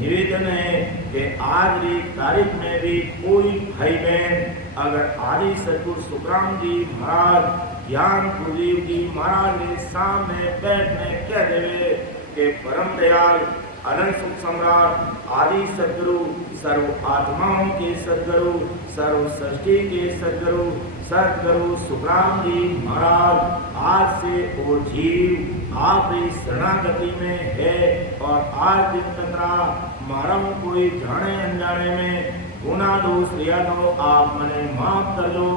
निवेदन है कि आज की तारीख में भी कोई भाई बहन अगर आदि सतगुरु सुखराम जी महाराज ज्ञान गुरुदेव जी महाराज के सामने बैठने कह देवे कि परम दयाल अनंत सुख सम्राट आदि सदगुरु सर्व आत्माओं के सदगुरु सर्व सृष्टि के सदगुरु सुखराम जी महाराज आज से वो जीव आपकी शरणागति में है और आज दिन तक मारा कोई जाने अनजाने में गुना दोष लिया तो आप मने माफ कर दो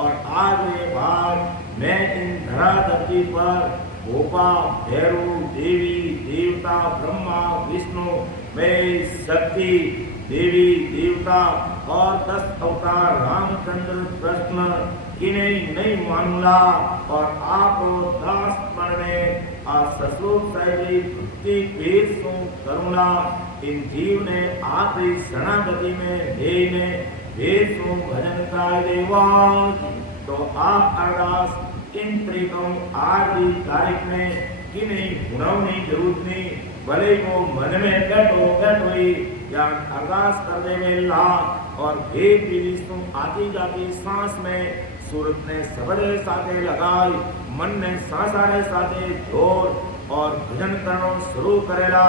और आज के बाद मैं इन धरा धरती पर गोपा भैरव देवी देवता ब्रह्मा विष्णु मैं शक्ति देवी देवता और 10 अवतार रामचंद्र कृष्ण इन्हें नहीं मानूंगा और आपको दास पढ़ने और ससुर साहिबी भक्ति पेश करूंगा इन जीव ने आप इस शरणागति में भेजने भेज भजन का देवा तो आप अरदास इन प्रीतम आज की तारीख में कि नहीं गुनाहों जरूरत नहीं भले को मन में बैठो ही या अरदास कर दे में ला और भेद विधि आती जाती सांस में सूरत ने सबरे साथे लगाई मन ने सांसारे साथे जोर और भजन करना शुरू करेला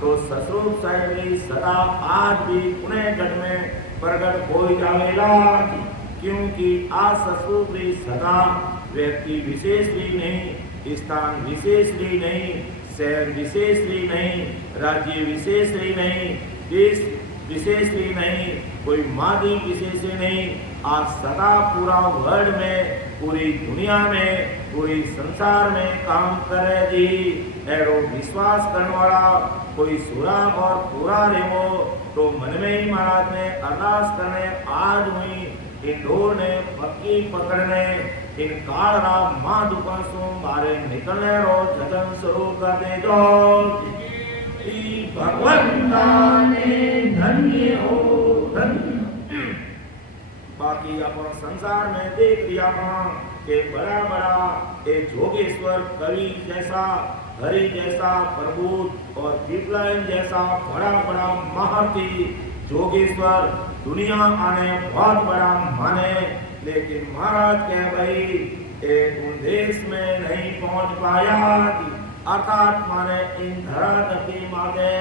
तो ससुर साहिब सदा आज भी पुणे गढ़ में प्रगट हो जावेला क्योंकि आज ससुर भी सदा व्यक्ति विशेष भी नहीं स्थान विशेष भी नहीं शहर विशेष भी नहीं राज्य विशेष भी नहीं देश विशेष भी नहीं कोई मादी विशेष ही नहीं आज सदा पूरा वर्ल्ड में पूरी दुनिया में पूरी संसार में काम करे जी एरो विश्वास करने वाला कोई सुराग और पूरा रेवो तो मन में ही महाराज ने अरदास करने आज हुई इन ढोर ने पक्की पकड़ने इन कालरा माँ दुकान सो बारे निकलने रो जतन शुरू कर दे जो भगवंता ने धन्य हो बाकी अपन संसार में देख लिया कि बड़ा बड़ा एक जोगेश्वर कवि जैसा हरि जैसा प्रबुद्ध और विप्लायन जैसा बड़ा बड़ा महर्षि जोगेश्वर दुनिया आने बहुत बड़ा माने लेकिन महाराज कह भाई एक देश में नहीं पहुंच पाया अर्थात माने इन धरा धरती माते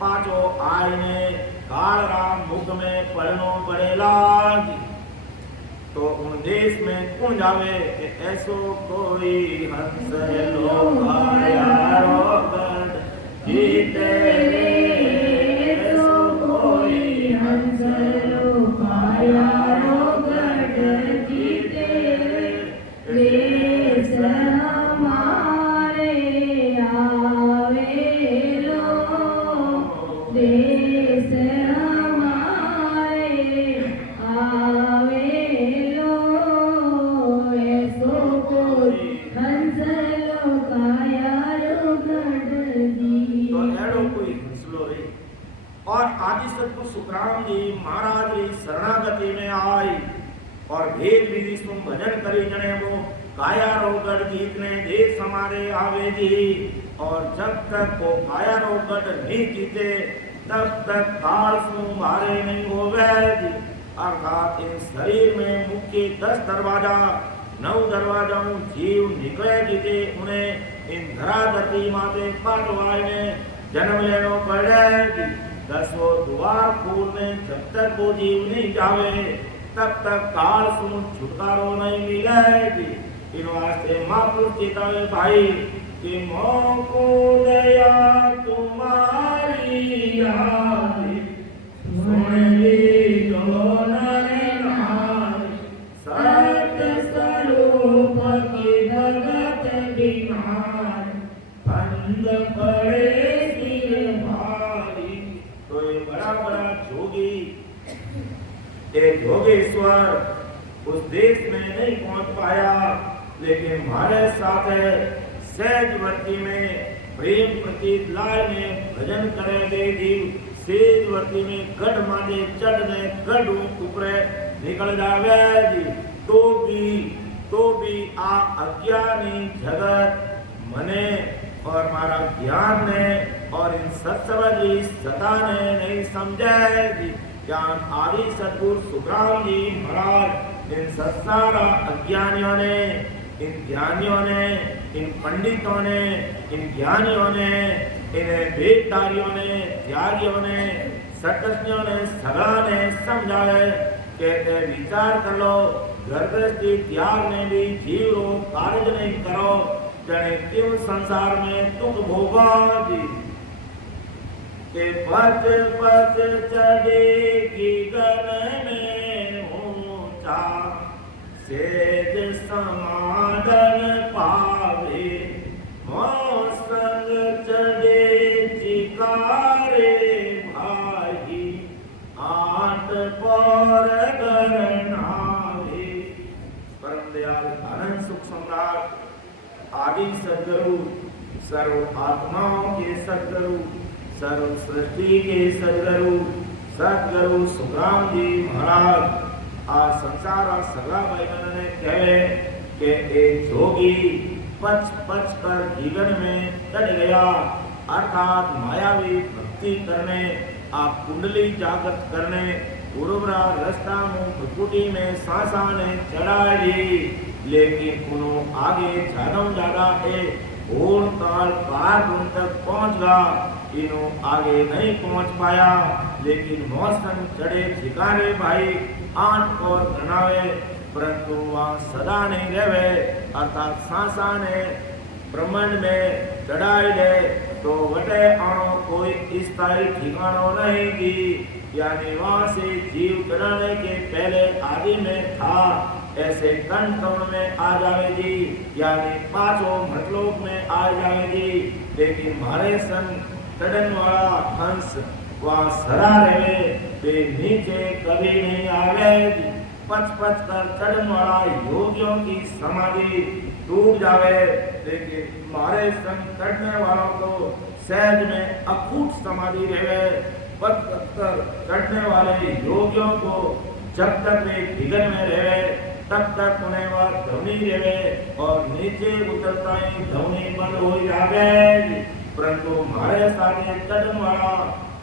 पांचों आईने कालरा मुख में पड़नो पड़ेला तो उन देश में कौन जावे कि ऐसो कोई हंस जीते ऐसो कोई हंस जीते देश हमारे आवे लो देश हमारे आवे और आदि सतगुरु सुखराम जी महाराज की शरणागति में आई और भेद विधि सुन भजन करी जने वो काया रोगढ़ जीतने देश हमारे आवे जी और जब तक वो काया रोगढ़ नहीं जीते तब तक काल सुन मारे नहीं होवे जी अर्थात इन शरीर में मुख्य 10 दरवाजा 9 दरवाजाओं जीव निकले जीते उन्हें इन धरा धरती माते पाटवाई में जन्म लेना पड़ेगी 10 द्वार खोलने जब तक वो जीव नहीं जावे तब तक काल सुन छुटकारो नहीं मिलेगी इन वास्ते महापुरुष चेतावे भाई कि मोको दया तुम्हारी याद सुन ली जो नारी सत स्वरूप की भगत बीमार बंद पड़े सिर भारी तो ये बड़ा बड़ा जोगी एक योगेश्वर उस देश में नहीं पहुंच पाया लेकिन हमारे साथ सहजवर्ती में प्रेम प्रतीत लाल में भजन करे दे जीव सहजवर्ती में गढ़ माने चढ़ने गढ़ ऊपरे निकल जावे जी तो भी आ अज्ञानी जगत मने और हमारा ज्ञान ने और इन सत्सवरी सदा ने नहीं समझे जी। ज्ञान आदि सदगुरु सुखराम जी महाराज इन सत्सारा अज्ञानियों ने, इन ज्ञानियों ने, इन पंडितों ने, इन ज्ञानियों ने, इन वेदधारियों ने, त्यागियों ने, सतज्ञों ने, सदा ने समझाए कहते विचार कर लो, गर्भस्थी त्याग ने भी जीव रो कार्य नहीं करो, जने क्यों संसार में दुख भोगो जी। के पद पद चढ़ेगी गगन में ऊंचा, सेज समादन पावे, मौसंग चढ़े चिकारे भाई, आठ पौर गरनावे। परम दयाल आनंद सुख सम्राट आदि सदगुरु, सर्व आत्माओं के सदगुरु, सर्व सृष्टि के सदगुरु, सदगुरु सुखराम जी महाराज आ संसार सगला भाईबंधन ने कहे कि एक जोगी पच पच कर जीवन में चढ़ गया, अर्थात मायावी भक्ति करने, आप कुंडली जागृत करने, गुरुवरा रास्ता मुंह भ्रुकुटी में सांसा ने चढ़ाई, लेकिन उन्होंने आगे ज्यादा और ताल पार उन तक पहुंच गया, इन्हों आगे नहीं पहुंच पाया, लेकिन मौसम चढ़े ठिकाने भाई आठ और गनावे, परंतु वहाँ सदा नहीं रहे, अर्थात सांसा ने ब्रह्मांड में चढ़ाई ले तो वटे आणो कोई स्थायी ठिकानों नहीं की, यानी वहाँ से जीव चढ़ाने के पहले आदि में था, ऐसे कण कण में आ जाएगी, यानी पांचों मतलोक में आ जाएगी, लेकिन हमारे संग चढ़न वाला हंस वहाँ सदा रहे, वे नीचे कभी नहीं आवे। पच पच कर चढ़न वाला योगियों की समाधि टूट जावे, लेकिन हमारे संग चढ़ने वालों को सहज में अकूट समाधि रहे। पच पच कर चढ़ने वाले योगियों को जब तक वे विघन में रहे तब तक उन्हें वह ध्वनि रहे, और नीचे उतरता ही ध्वनि बंद हो जावे, परंतु हमारे साथ चढ़ने वाला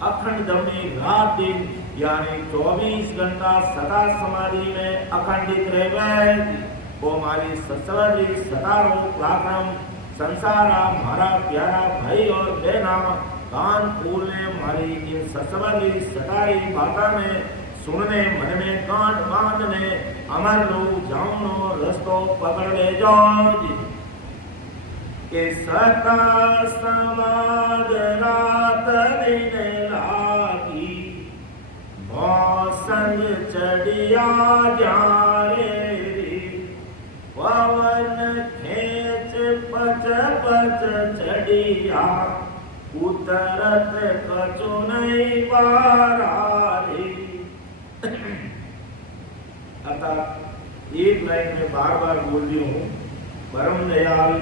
अखंड ध्वनि रात दिन यानी 24 घंटा सदा समाधि में अखंडित रहे। वो हमारी सत्सवरी सतारो पराक्रम संसारा हमारा प्यारा भाई और बहना कान खोलने हमारी इन सत्सवरी सतारी बातें में सुनने मन में कांट बांधने अमर लो जाऊनो रस्तो पकड़ ले जाओ जी। के सता समाद रात दिन लागी, मौसम चढ़िया जाए रे, पवन खेच पच पच चढ़िया, उतरत कछु नहीं पारा रे। अतः एक लाइन में बार बार बोल रही हूँ, परम दयाल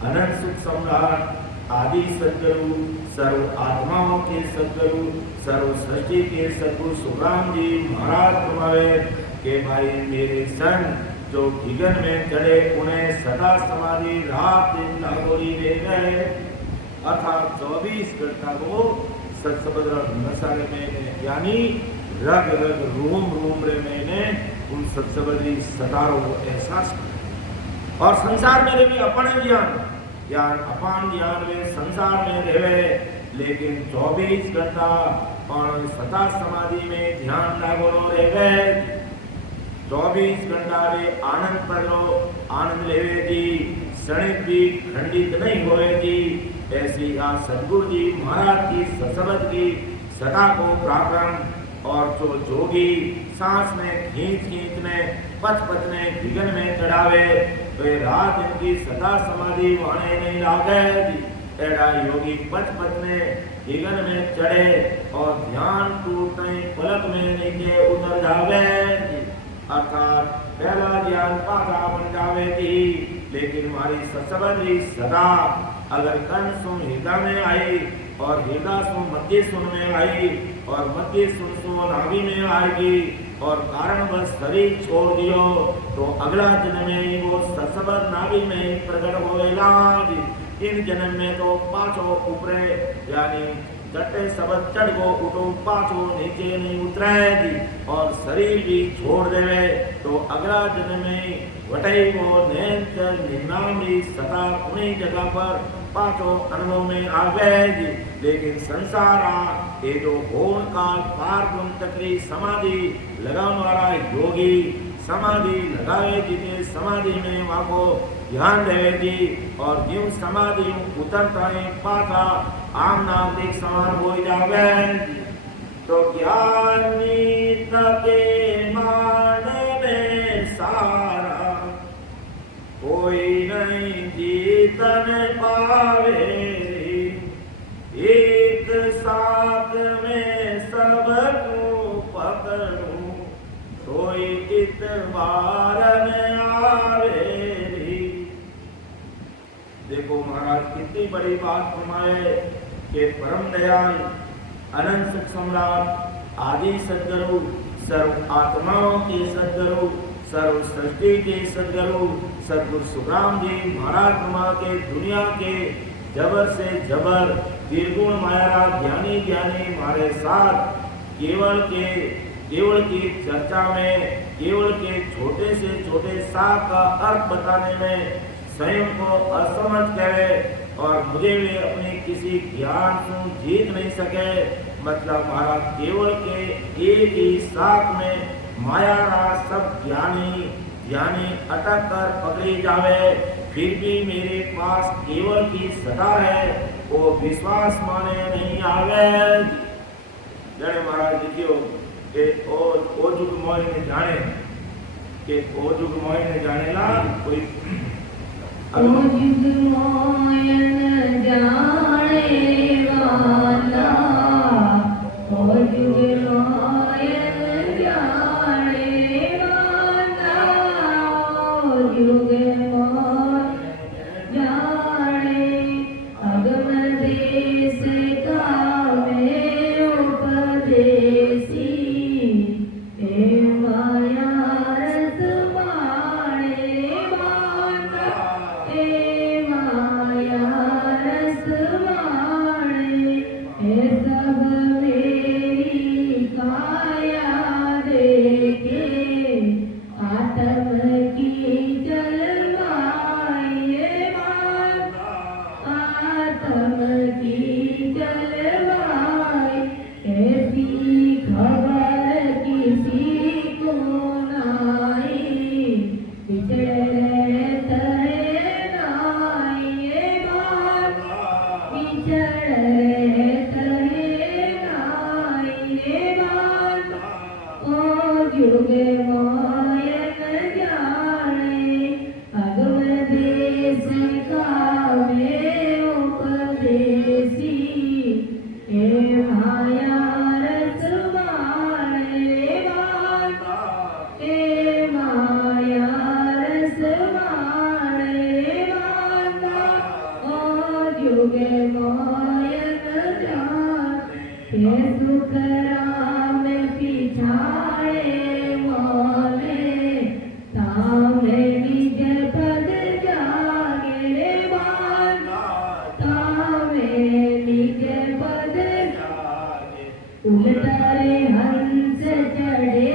अनंत सुख सम्राट आदि सदगुरु, सर्व आत्माओं के सदगुरु, सर्व सृष्टि के सदगुरु सुखराम जी महाराज तुम्हारे के भाई मेरे सन जो विघन में चढ़े उन्हें सदा समाधि रात दिन लागोरी ले गए, अर्थात 24 घंटा को सत्सबद्र नसारे में यानी रग रग रोम रोम रे मैंने उन सत्सबद्री सतारों को एहसास किया। और संसार में भी अपने ज्ञान अपान ज्ञान में संसार में रहे, लेकिन 24 घंटा और सदा समाधि में ध्यान लागोरो रह गए। 24 घंटा रे आनंद पड़ो आनंद लेवेगी, क्षणिक भी खंडित नहीं होएगी। ऐसी आ सदगुरु जी महाराज की सत्सबद की सदा को पराक्रम और जो जोगी सांस में खींच ने पच पच ने विघन में चढ़ावे, वे रात इनकी सदा समाधि वाणे नहीं लागे। एड़ा योगी पच पच ने विघन में चढ़े और ध्यान टूटते पलक में नीचे उतर जावे, अर्थात पहला ज्ञान पाता बन जावेगी। लेकिन हमारी सत्सबद्री सदा अगर कन सुन हृदय में आई और हृदय सुन मध्य सुन में आई और मध्य सुन नाभि में आएगी और कारण बस शरीर छोड़ दियो तो अगला जन्म में वो सत्सबद नाभि में प्रकट होएगा। इन जन्म में तो पांचों ऊपरे यानी जटे सबद चढ़ गो उठो पाछो नीचे नहीं उतरे जी और शरीर भी छोड़ देवे तो अगला जन्म में वटई को नैन निन्नामी सदा उन्हीं जगह पर पांचों अनुभव में आवे जी। लेकिन संसार ये जो होन काल पार ब्रह्म तकरी समाधि लगाने वाला योगी समाधि लगावे जी के समाधि में वहाँ को ध्यान देवे जी और जीव समाधि उतरता है पाता आम नागरिक समान हो जावे तो ज्ञानी तके मान में सारा कोई नहीं जीतन पावे एक साथ में सबको पकड़ूं कोई इतबार में आवे। देखो महाराज कितनी बड़ी बात फरमाए कि परम दयाल अनंत सुख सम्राट आदि सद्गुरु सर्व आत्माओं के सद्गुरु सर्व सृष्टि के सद्गुरु सद्गुरु सुखराम जी महाराज फरमा के दुनिया के जबर से जबर निर्गुण माया ज्ञानी ज्ञानी हमारे साथ केवल की चर्चा में केवल के छोटे से छोटे साप का अर्थ बताने में स्वयं को असमझ करे और मुझे भी अपने किसी ज्ञान को जीत नहीं सके मतलब महाराज केवल के एक ही साथ में माया रास सब ज्ञानी यानी अटक कर पकड़ी जावे फिर भी मेरे पास केवल की सदा है वो विश्वास माने नहीं आवे। जड़े महाराज लिखियो के ओ जुग मोय ने जाने के ओ जुग मोय ने जानेला कोई ओ जुग मोयन जाने वाला ओ जुग मोयन जाने वाला ओ जुग मोयन जाने अगम देश का मैं उपदेसी हे माया रस माणे माना हे माया रस माणे हे सब मेरी काया देखे आत्म की जलवाई हे माना आत्म की जलवाई ऐसी खबर किसी को नाई बिछड़े तरे नाई ये बात बिछड़े तरे नाई ये बात ओ जुग मोयन जाने अगम देश का मैं उपदेसी हे माया रस माणे माना हे माया रस माणे माना ओ जुग मोयन जाने हे सुख राम पिछाड़े मोले तामे निज पद जागे माना तामे निज पद उलटरे हंस चढ़े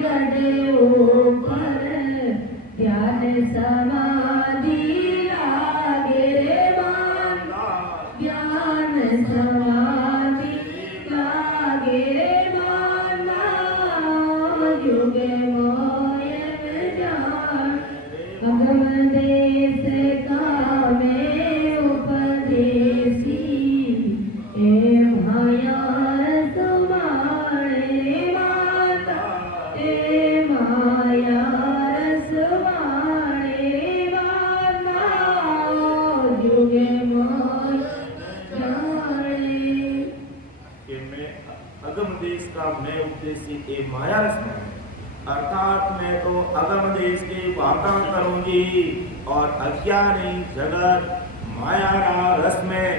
गढ़े ऊपर ध्यान समाधि लागे रे माना ज्ञान समाधि लागे रे माना जुग मोयन जान अगम देश का मैं उपदेसी हे माया रस माणे माना हे माया रस माणे माना जुग मोयन जाने कि मैं अगम देश का मैं उपदेशी ए माया रस में अर्थात मैं तो अगम देश की बातें करूंगी और अज्ञानी जगत माया का रस में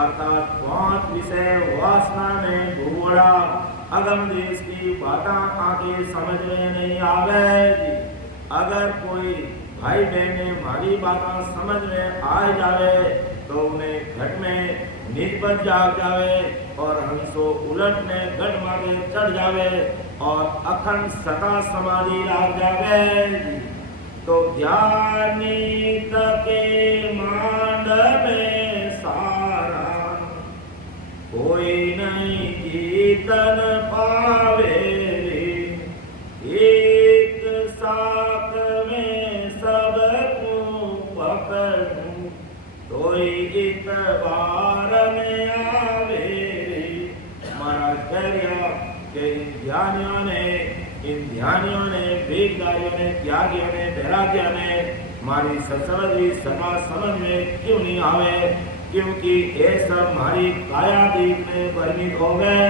अर्थात पांच विषय वासना में भूगोड़ा अगम देश की बातें आगे समझ में नहीं आवे। अगर कोई भाई बहने हमारी बातें समझ में आ जावे तो उन्हें घट में निज पर जाग जावे और हंसो उलटने घट मागे चढ़ जावे और अखंड सता समाधि लाग जावे। तो ज्ञानी तके मांड में सारा कोई नहीं जीतन पावे। एक साथ में सब को पकड़ूं तो इतबार में आवे। महाराज कह रहा कि इन ध्यानियों ने वेगदारियों ने त्यागियों ने वैराग्यों ने मारी ससवरी सदा समझ में क्यों नहीं आवे, क्योंकि ये सब मारी कायादीप में वर्णित हो गए।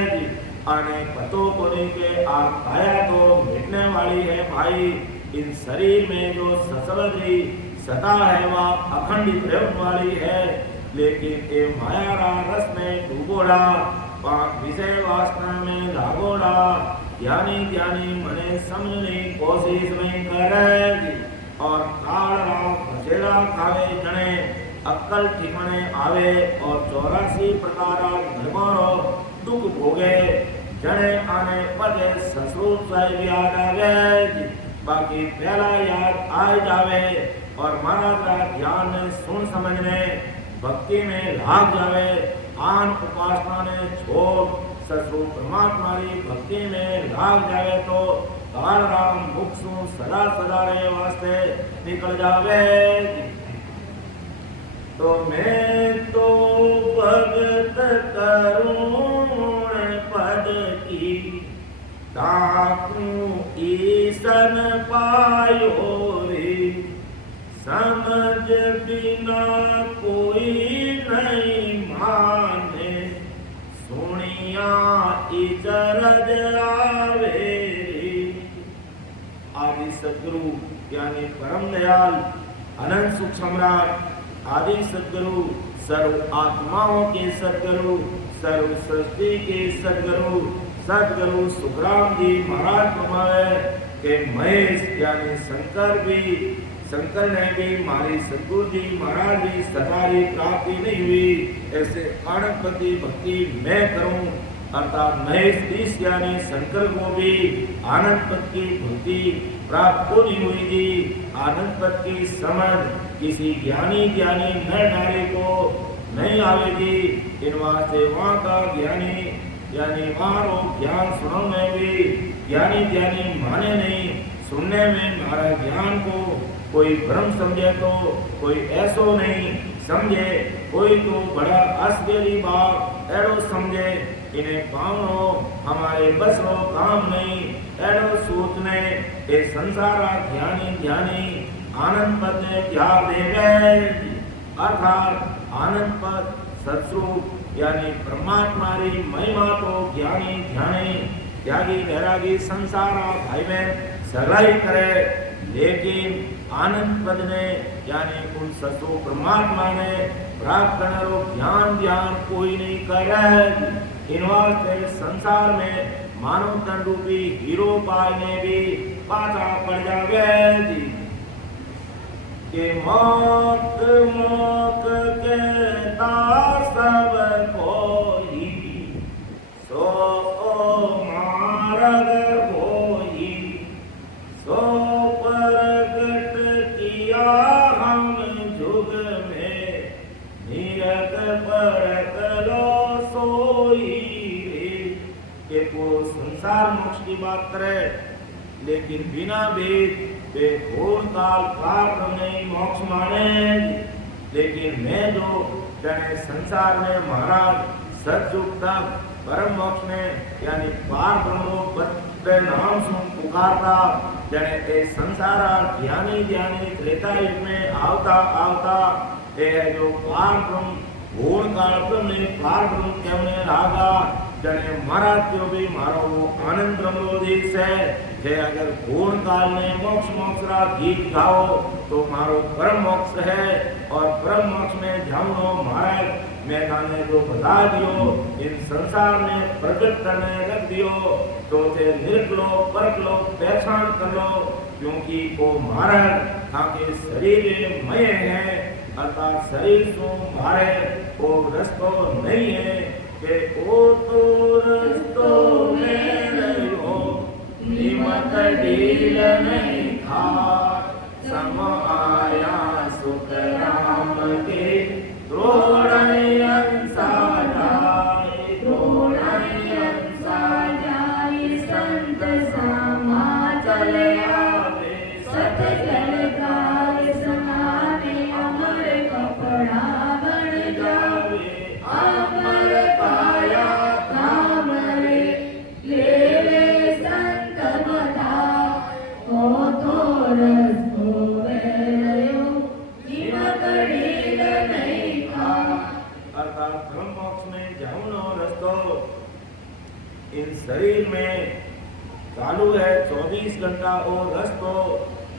आने पतो को नहीं के आ काया तो मिटने वाली है भाई। इन शरीर में जो ससवरी सता है वह अखंडित रहने वाली है, लेकिन ये माया रस में डूबोड़ा पांच विषय वासना में लागोड़ा ज्ञानी मने समझने की कोशिश नहीं करे और काल बसेड़ा खावे जने अक्कल ठिकाने आवे और 84 प्रकार धर्मारो दुख भोगे जने आने पदे ससुर साहिब याद आवे। बाकी पहला याद आ जावे और महाराज ज्ञान सुन समझने भक्ति में लाग जावे। आन उपासना ने छोड़ ससुर परमात्मा की भक्ति में लाग जावे तो काल राम मुक्सु सदा सदा रे वास्ते निकल जावे। तो मैं तो भगत करूण पद की ताकू ईसन पायो रे। समझ बिना कोई नहीं माने सुनिया इचरज आवे। आदि सदगुरु यानी परम दयाल अनंत सुख सम्राट आदि सदगुरु सर्व आत्माओं के सदगुरु सर्व सृष्टि के सदगुरु सुखराम जी महाराज फरमाए के महेश यानी शंकर ने भी मारी सदगुरु जी महाराज जी सदारी प्राप्ति नहीं हुई, ऐसे आनंदपति भक्ति मैं करूं। अर्थात महेश ईश यानी शंकर को भी आनंदपत की भक्ति प्राप्त को नहीं हुई थी। आनंदपत की समझ किसी ज्ञानी नर नारी को नहीं आवेगी। इन वास्ते वहाँ का ज्ञानी यानी मारो ज्ञान सुनने में भी ज्ञानी माने नहीं। सुनने में हमारा ज्ञान को कोई भ्रम समझे तो कोई ऐसो नहीं समझे, कोई तो बड़ा आश्चर्य बात एड़ो समझे। इन्हें पावनो हमारे बस रो काम नहीं एड़ो सोचने ये संसार ज्ञानी आनंद पद ने त्याग दे गए। अर्थात आनंद पद सत्स्वरूप यानी परमात्मा री महिमा तो ज्ञानी त्यागी वैरागी संसार भाई में सगाई करे, लेकिन आनंद पद ने यानी उन सत्सु परमात्मा ने प्राप्त करने ज्ञान कोई नहीं करे। इन वास्ते संसार में मानव तन रूपी हीरो पाने भी पाछा पड़ जावे। के मौत कहता सब कोई सो मार्ग होई सो प्रगट किया हम जुग में निरत परत लो सोई। के को संसार मोक्ष की बात करे, लेकिन बिना भेद वे घोर काल प्राप्त नहीं मोक्ष माने। लेकिन मैं जो जने संसार में महाराज सतयुग तक परम मोक्ष में यानी पार ब्रह्मो बद्ध नाम सुन पुकारता जने ए संसार ज्ञानी त्रेता युग में आवता ए जो पार ब्रह्म घोर काल ब्रह्म पार ब्रह्म केवने लागा जने महाराज जो भी मारो आनंद ब्रह्मोदीस है। जे अगर घोर काल ने मोक्ष रा गीत गाओ तो मारो परम मोक्ष है, और परम मोक्ष में जाऊनो महाराज मैंने जो बता दियो इन संसार में प्रकट करने रख दियो तो ते निरख लो परख लो पहचान कर लो, क्योंकि वो महाराज आके शरीर मय है अर्थात शरीर सु मारे वो रस्तो नहीं है कि ओ तो रस्तो में रहो निमत ढील नहीं था सम आया सुख राम के द्रोणयन साजाए द्रोणयन साजाए संत सामा चले आवे सत जल गाय समाने अमर कपड़ा बन जावे अमर पाया काम रे लेवे संत बता हो तो रस्तो वेरयो निमत ढील नहीं था। अर्थात ब्रह्म मोक्ष में जाऊनो रस्तो इन शरीर में चालू है 24 घंटा और रस्तो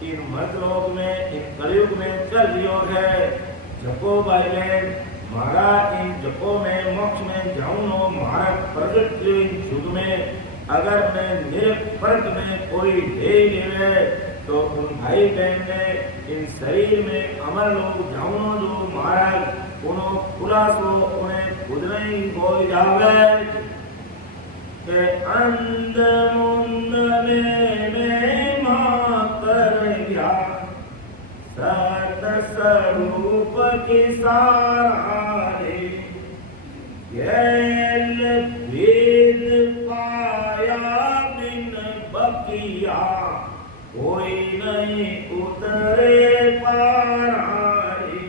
इन मर्तलोक में इन कलयुग में चल रियो है जपो बाइले मारा इन जपो में मोक्ष में जाऊनो मारा प्रगट इन युग में अगर मैं निरपर्क में कोई ले लेवे तो उन भाई बहन ने इन शरीर में अमर लोग जाऊनो जो महाराज उनो खुलासो उन्हें खुद नहीं हो जावे के अंध मुंद में मां कर गया सत स्वरूप की सारे ये वेद पाया बिन बकिया कोई नहीं उतरे पारारी।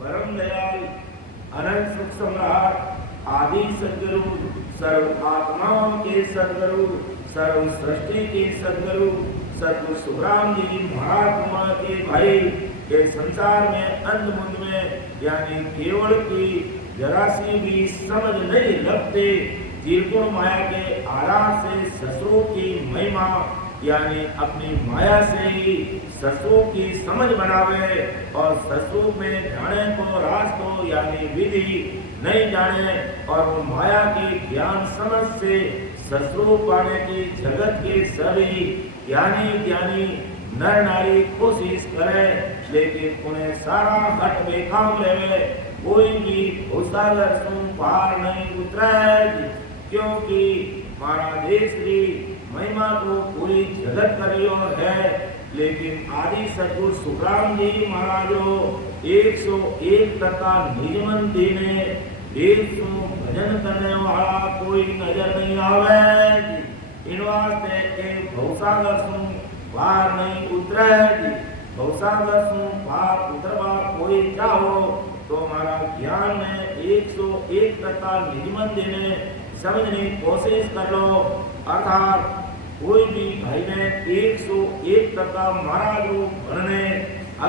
परम दयाल अनंत सुख सम्राट आदि सद्गुरु सर्व आत्माओं के सद्गुरु सर्व सृष्टि के सद्गुरु सद्गुरु सुखराम जी महात्मा के भाई के संसार में अंध मुंद में यानी केवल की जरा सी भी समझ नहीं लगते त्रिगुण माया के आराम से ससुरों की महिमा यानी अपनी माया से ही ससुरों की समझ बनावे और ससुर में जाने को रास्तो यानी विधि नहीं जाने और वो माया की ज्ञान समझ से ससुर पाने की जगत के सभी ज्ञानी नर नारी कोशिश करे लेकिन उन्हें सारा हट बेकाम लेवे कोई भी उसागर सुन पार नहीं उतरे क्योंकि हमारा देश की महिमा को पूरी जगत करियो है लेकिन आदि सद्गुरु सुखराम जी महाराजो 101% निजमन देने देश भजन करने वाला कोई नजर नहीं आवे इन वास्ते एक भवसागर सुन पार नहीं उतरे भवसागर सुन पार उतरवा कोई चाहो तो हमारा ज्ञान में 101% निजमन देने समझने की कोशिश कर लो अर्थात कोई भी भाई ने 101% महाराज को भरने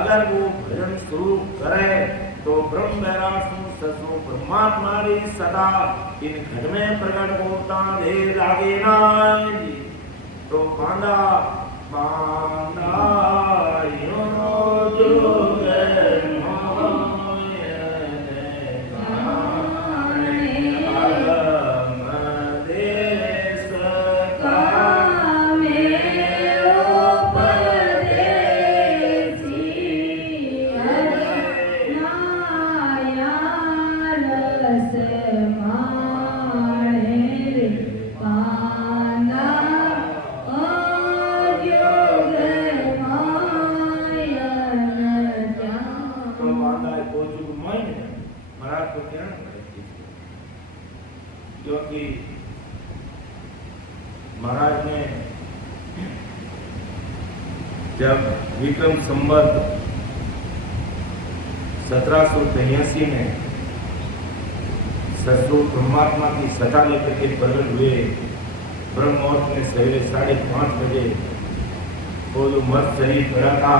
अगर वो भजन शुरू करे तो ब्रह्म बैरासु ससु परमात्मा री सदा इन घर में प्रकट होता दे लागे ना तो बांधा बांधा यो जोग क्योंकि महाराज ने जब विक्रम संवत 1783 में ससुर परमात्मा की सत्ता लेकर के प्रकट हुए ब्रह्म मुहूर्त में सवेरे 5:30 बजे वो जो मर्द शरीर खड़ा था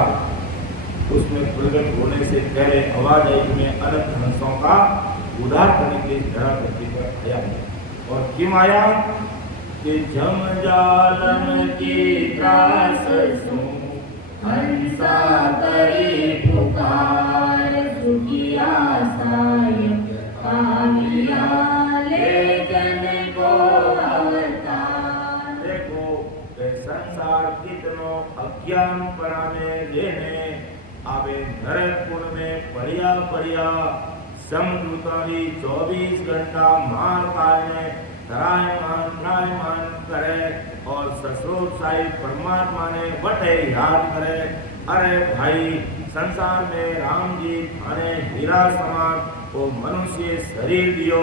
उसमें प्रकट होने से पहले आवाज आई कि मैं अनंत हंसों का उद्धार करने के लिए धरा धरती पर आया हूँ और क्यों आया कि जम जालम की त्रास सु हंसा करी पुकार सुखिया साय कामिया लेकिन को अवतार। देखो संसार कितनो अज्ञान पराने लेने आवे नरक कुंड में बढ़िया बढ़िया समदूतारी 24 घंटा मार पाए त्रायमान करे और ससुर साई परमात्मा ने वटे याद करे। अरे भाई संसार में राम जी थाने हीरा समान वो मनुष्य शरीर दियो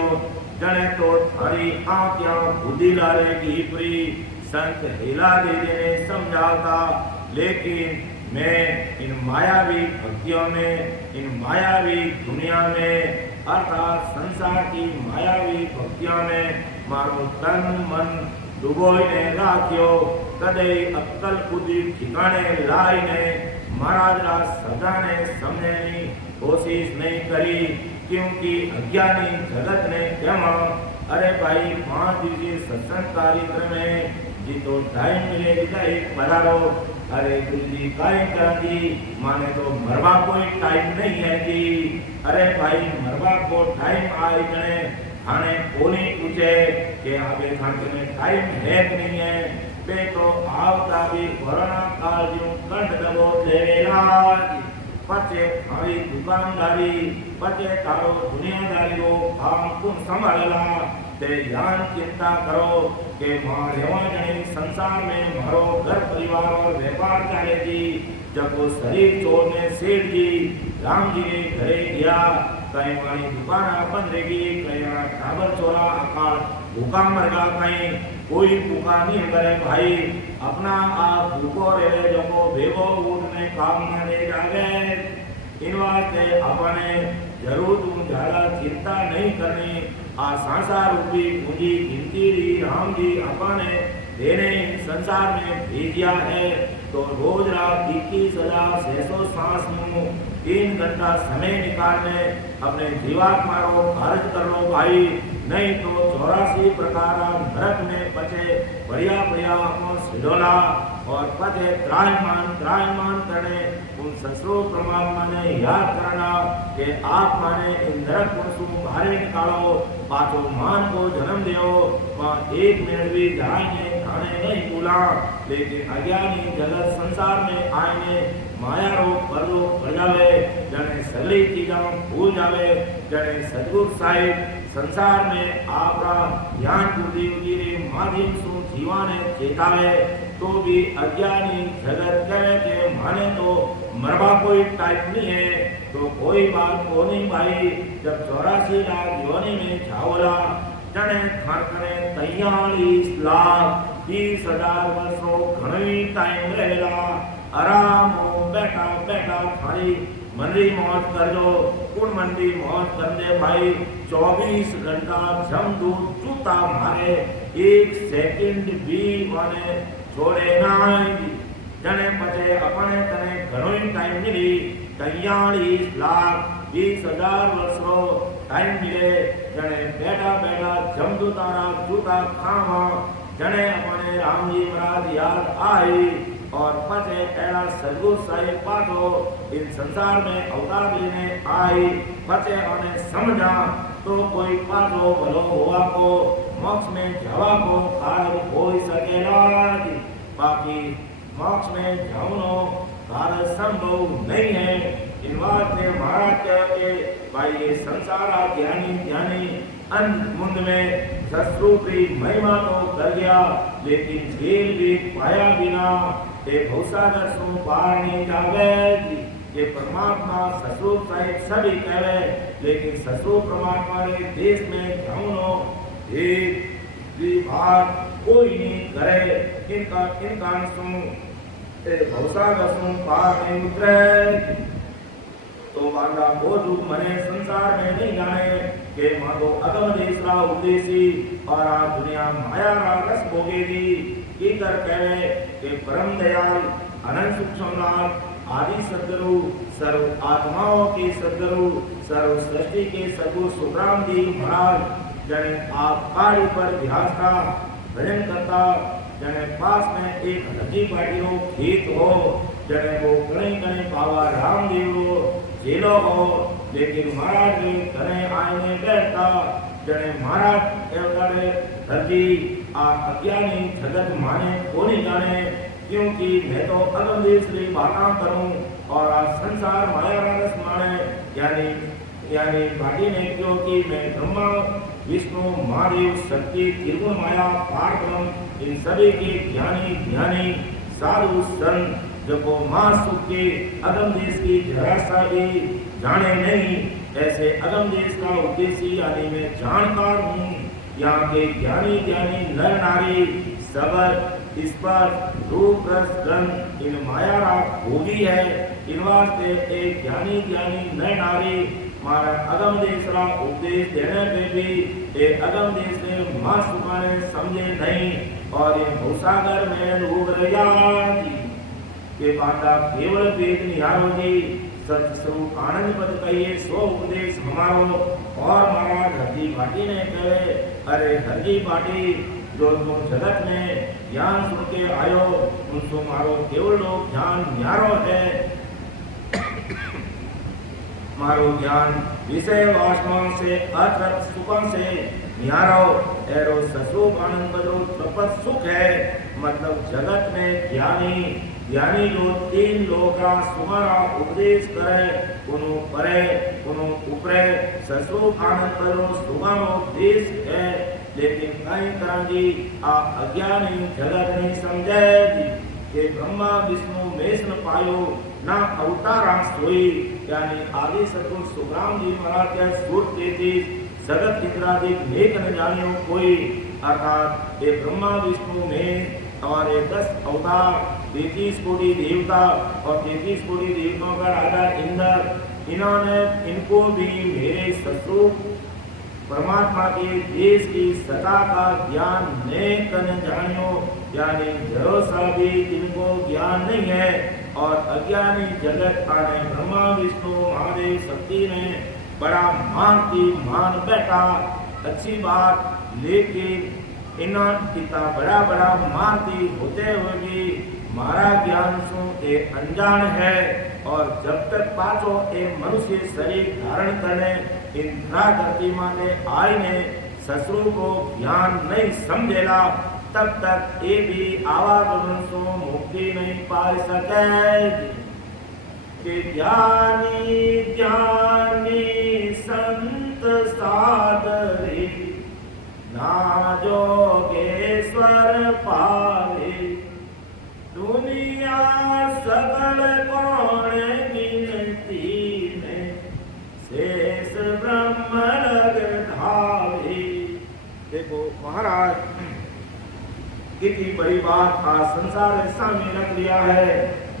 जने तो थारी आँखियाँ बुद्धि लारे की परी संत हिला दीदी ने समझाता। लेकिन मैं इन मायावी भक्तियों में इन मायावी दुनिया में अर्थात संसार की मायावी भक्तियों में मारो तन मन डुबोईने राख्यो कदे अक्कल बुद्धि ठिकाने लाईने महाराज सदा ने समझने कोशिश नहीं करी। क्योंकि अज्ञानी जगत ने क्या अरे भाई 5 दिवसीय सत्संग कार्यक्रम में जी तो टाइम मिलेगा एक पधारो। अरे गुरु जी काय करा जी माने तो मरवा कोई टाइम नहीं है जी। अरे भाई मरवा को टाइम आए गणे थाने कोनी पूछे कि आगे थाने में टाइम है कि नहीं है बे तो आवता भी कोरोना काल जो कंठ दबो देवेला पचे थारी दुकानदारी पचे तारो दुनियादारी को काम तुम संभालेला ते ध्यान चिंता करो कि मां रेवा जने संसार में मारो घर परिवार और व्यापार चाले जी। जब वो शरीर छोड़ने सेठ जी राम जी ने घरे गया कहीं वाली दुकान बंद रहेगी कहीं टाबर चोरा अकाल भूखा मरगा कहीं कोई भूखा नहीं करे भाई अपना आप भूखो रहे जो को भेगो उठने काम न ले जावे। इन वास्ते अपने जरूर तुम ज्यादा चिंता नहीं करनी। आ संसार रूपी पूंजी गिनती राम जी अपने देने संसार में भेजिया है तो रोज रात 21,600 सांस नु 3 घंटा समय निकालने अपने जीवात्मा रो खर्च कर लो भाई नहीं तो 84 प्रकार नरक में बचे बढ़िया बढ़िया अपनो सिडोला और पचे त्रायमान करने उन ससुर परमात्मा ने याद करना कि आप माने इन नरक को बाहर निकालो पाचो मान को जन्म दियो वहाँ 1 मिनट भी जाएंगे खाने नहीं भूला। लेकिन अज्ञानी जगत संसार में आएंगे माया रोग परलोक पड़ जावे जने सगली चीजा भूल जावे जने सदगुरु साहिब संसार में आपरा ज्ञान बुद्धि उजीरे माध्यम सु जीवाने चेतावे तो भी अज्ञानी जगत कहे के माने तो मरवा कोई टाइप नहीं है तो कोई बात को नहीं भाई। जब 84 लाख योनि में छावला जने थार करे 43 लाख 30,000 वर्षों घणी टाइम रहेला आराम बैठा बैठा थारी मंदी मौज कर दो कुण मंदी मौज कर दे भाई 24 घंटा जमदूत जूता मारे 1 सेकंड भी माने छोड़े ना जने पचे अपने तने घणो टाइम मिली 43 लाख 20,000 वर्षों टाइम मिले जने बैठा बैठा जमदूतारा जूता खावा जने अपने राम जी महाराज याद आई और पचे एड़ा सदगुरु साहिब पाठो इन संसार में अवतार लेने आई पचे उन्हें समझा तो कोई पाठो भलो हुआ को मोक्ष में जावा को कार्य हो सकेला। बाकी मोक्ष में जाऊनो कार्य संभव नहीं है। इन बात ने महाराज के भाई ये संसार ज्ञानी अंत मुंद में सस्रूपी महिमा तो कर गया लेकिन जेल भी पाया बिना ये भवसागर सु पार नहीं जावे। ये परमात्मा ससुर साहिब सभी कहे लेकिन ससुर परमात्मा ने देश में जाऊनो एक बात कोई नहीं करे इनका सुन भवसागर सु पार नहीं उतरे तो वांदा बोधु मने संसार में नहीं जाने के मानो अगम देशरा उद्देशी और आ दुनिया माया रस भोगेगी इधर कहे के परम दयाल अनंत सूक्ष्मनाथ आदि सद्गुरु सर्व आत्माओं के सद्गुरु सर्व सृष्टि के सद्गुरु सुखराम जी महाराज जने आप कार्य पर ध्यान का भजन करता जने पास में एक नदी पाटियों खेत हो जने वो कहीं बाबा रामदेव हो जेलो हो लेकिन महाराज ने घरे आईने बैठता जने महाराज एवं धरती आ अज्ञानी जगत माने को नहीं जाने क्योंकि मैं तो अगम देश री बाता करूं और आज संसार माया रस माने यानी भाटी ने क्यों कि मैं ब्रह्मा विष्णु महादेव शक्ति त्रिगुण माया पारब्रह्म इन सभी के ज्ञानी साधु संत जब वो मां सुख के अगम देश की जरा सा भी जाने नहीं, ऐसे अगम देश का उद्देश्य यानी मैं जानकार हूँ। यहाँ के ज्ञानी नर नारी सबद इस पर रूप रस गंध इन माया राग भोगी है। इन वास्ते एक ज्ञानी नर नारी मारा अगम देश का उपदेश देने पे भी एक अगम देश ने मां सुखाने समझे नहीं और ये भूसागर में डूब रहा के बाता केवल वेद निहारो जी सत्य स्वरूप आनंद पद कहिए सो उपदेश हमारो। और महाराज हरजी भाटी ने कहे अरे हरजी भाटी जो तुम जगत में ज्ञान सुन के आयो उनको मारो केवल लोग ज्ञान न्यारो है। मारो ज्ञान विषय वासना से अर्थ सुखों से न्यारो एरो ससुख आनंद बदो तपत सुख है। मतलब जगत में ज्ञानी जो तीन लोग का सुमारा उपदेश करे उन्हों परे उन्हों ऊपरे ससुख आनंद बदो सुमारो उपदेश है। लेकिन कहीं तरह जी आप अज्ञानी जगत नहीं समझे कि ब्रह्मा विष्णु मेष न पायो ना अवतारा सोई यानी आदि सतगुरु सुखराम जी महाराज के सुर तेतीस जगत इंद्रादिक नेक न जानियो कोई। अर्थात ये ब्रह्मा विष्णु में और ये 10 अवतार 33 कोटि देवता और 33 कोटि देवताओं का राजा इंद्र इन्होंने इनको भी मेरे ससुर परमात्मा के देश की सता का ज्ञान नेक न जानियो यानी भरोसा भी जिनको ज्ञान नहीं है। और अज्ञानी जगत आने ब्रह्मा विष्णु महादेव शक्ति ने बड़ा मान बैठा अच्छी बात, लेकिन इन्होंने इतना बड़ा मानती होते हुए भी मारा ज्ञान सु ए अनजान है। और जब तक पाचो ए मनुष्य शरीर धारण करने इंद्रा धरती माते आई ने ससुर को ज्ञान नहीं समझेला तब तक ये भी आवागमन सो मुक्ति नहीं पा सके। कि ज्ञानी संत सादरे ना जोगेश्वर पावे दुनिया सकल कौन गिनती में शेष ब्रह्म लग धावे। देखो महाराज कितनी बड़ी बात आज संसार सामने रख लिया है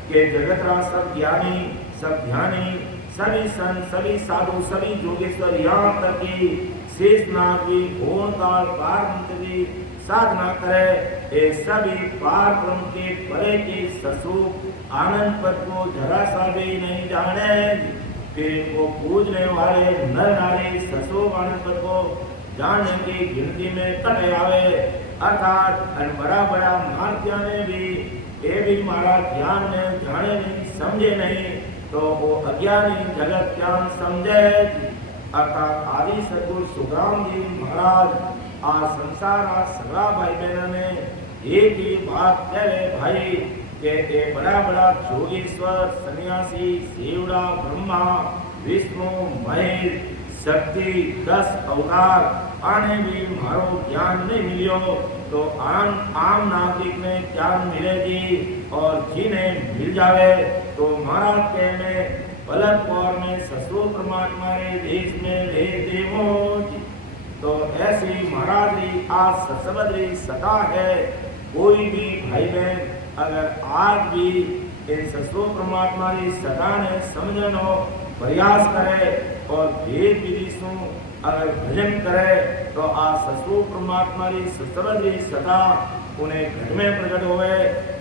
कि जगत का सब ज्ञानी सब ध्यानी सभी संत सभी साधु सभी जोगेश्वर यहाँ तक की शेष नाग भी भोन काल पार मंत्री साधना करे ये सभी पार ब्रह्म के परे के ससुख आनंद पद को जरा सा भी नहीं जाने कि वो पूजने वाले नर नारी ससुख आनंद पद को जानने की गिनती में कटे आवे। अर्थात बड़ा मार्त्या ने भी ये भी मारा ज्ञान में जाने नहीं समझे नहीं तो वो अज्ञानी जगत ज्ञान समझे। अर्थात आदि सतगुरु सुखराम जी महाराज आज संसार आज सगा भाई बहनों ने एक ही बात कहे भाई के बड़ा जोगेश्वर सन्यासी सेवड़ा ब्रह्मा विष्णु महेश शक्ति 10 अवतार आने भी मारो ज्ञान नहीं मिलियो तो आम नागरिक ने ज्ञान मिलेगी और जिन्हें मिल जावे तो महाराज के में बलतपुर में ससुर परमात्मा रे देश में ले देवो। तो ऐसी महाराज आज ससबद्री सदा है। कोई भी भाई बहन अगर आज भी इन ससुर परमात्मा री सदा ने समझनो प्रयास करे और वेद विधि सु अगर भजन करे तो आज ससुर परमात्मा री ससबद्री सदा उन्हें घर में प्रकट होवे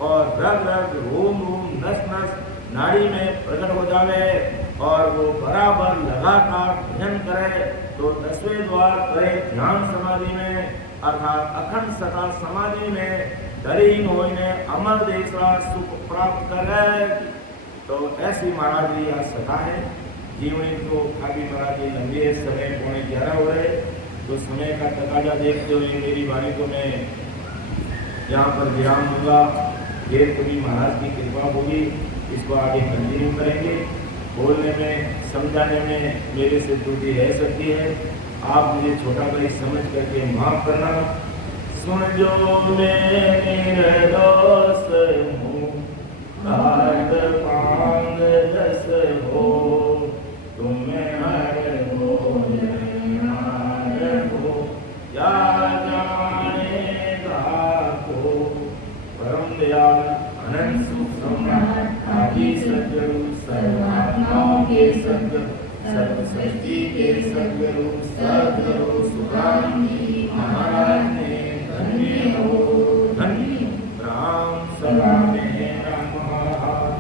और रग रग रोम नस नस नाड़ी में प्रकट हो जावे और वो बराबर लगातार भजन करे तो 10वें द्वार करे ध्यान समाधि में अर्थात अखंड सता समाधि में डरी होने अमर देश का सुख प्राप्त करे। तो ऐसी महाराज जी आज सदा है जीवनी तो काफी महाराज जी लंबी है, समय 11:15 हो रहे तो समय का तकाजा देखते हुए मेरी वाणी को मैं यहाँ पर विराम दूंगा। देर कभी महाराज की कृपा होगी इसको आगे कंटिन्यू करेंगे। बोलने में, समझाने में मेरे से त्रुटि रह सकती है, आप मुझे छोटा भाई समझ करके माफ करना। सुन जो मैं निर्दोष हूँ, काट पांग रस हो, तुम्हें हर बोल हार हो, या जानेगा को। परम दयाल अनंत सुख सम्राट आदि सद्गुरु, सर्वात्माओं के सद्गुरु, सर्व सृष्टि के सद्गुरु, सद्गुरु सुखराम जी महाराज ने धन्य हो, धन्य राम सदा में राम महाराज।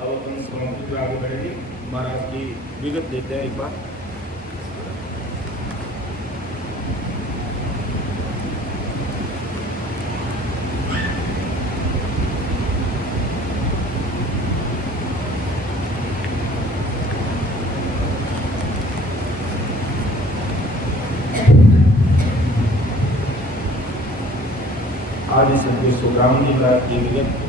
अब अपन समाप्ति पर आगे बढ़ेंगे। महाराज की विगत देते हैं एक बार। आदि सत्य सुखराम जी का की विगत।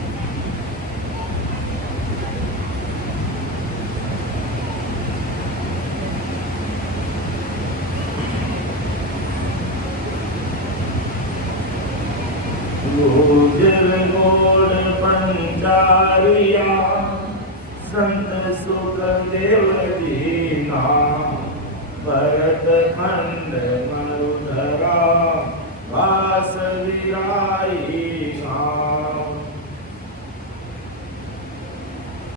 गुजर गोड़ पंचारिया संत सुखदेव जी नाम, भरत खंड मरुधरा वास विराई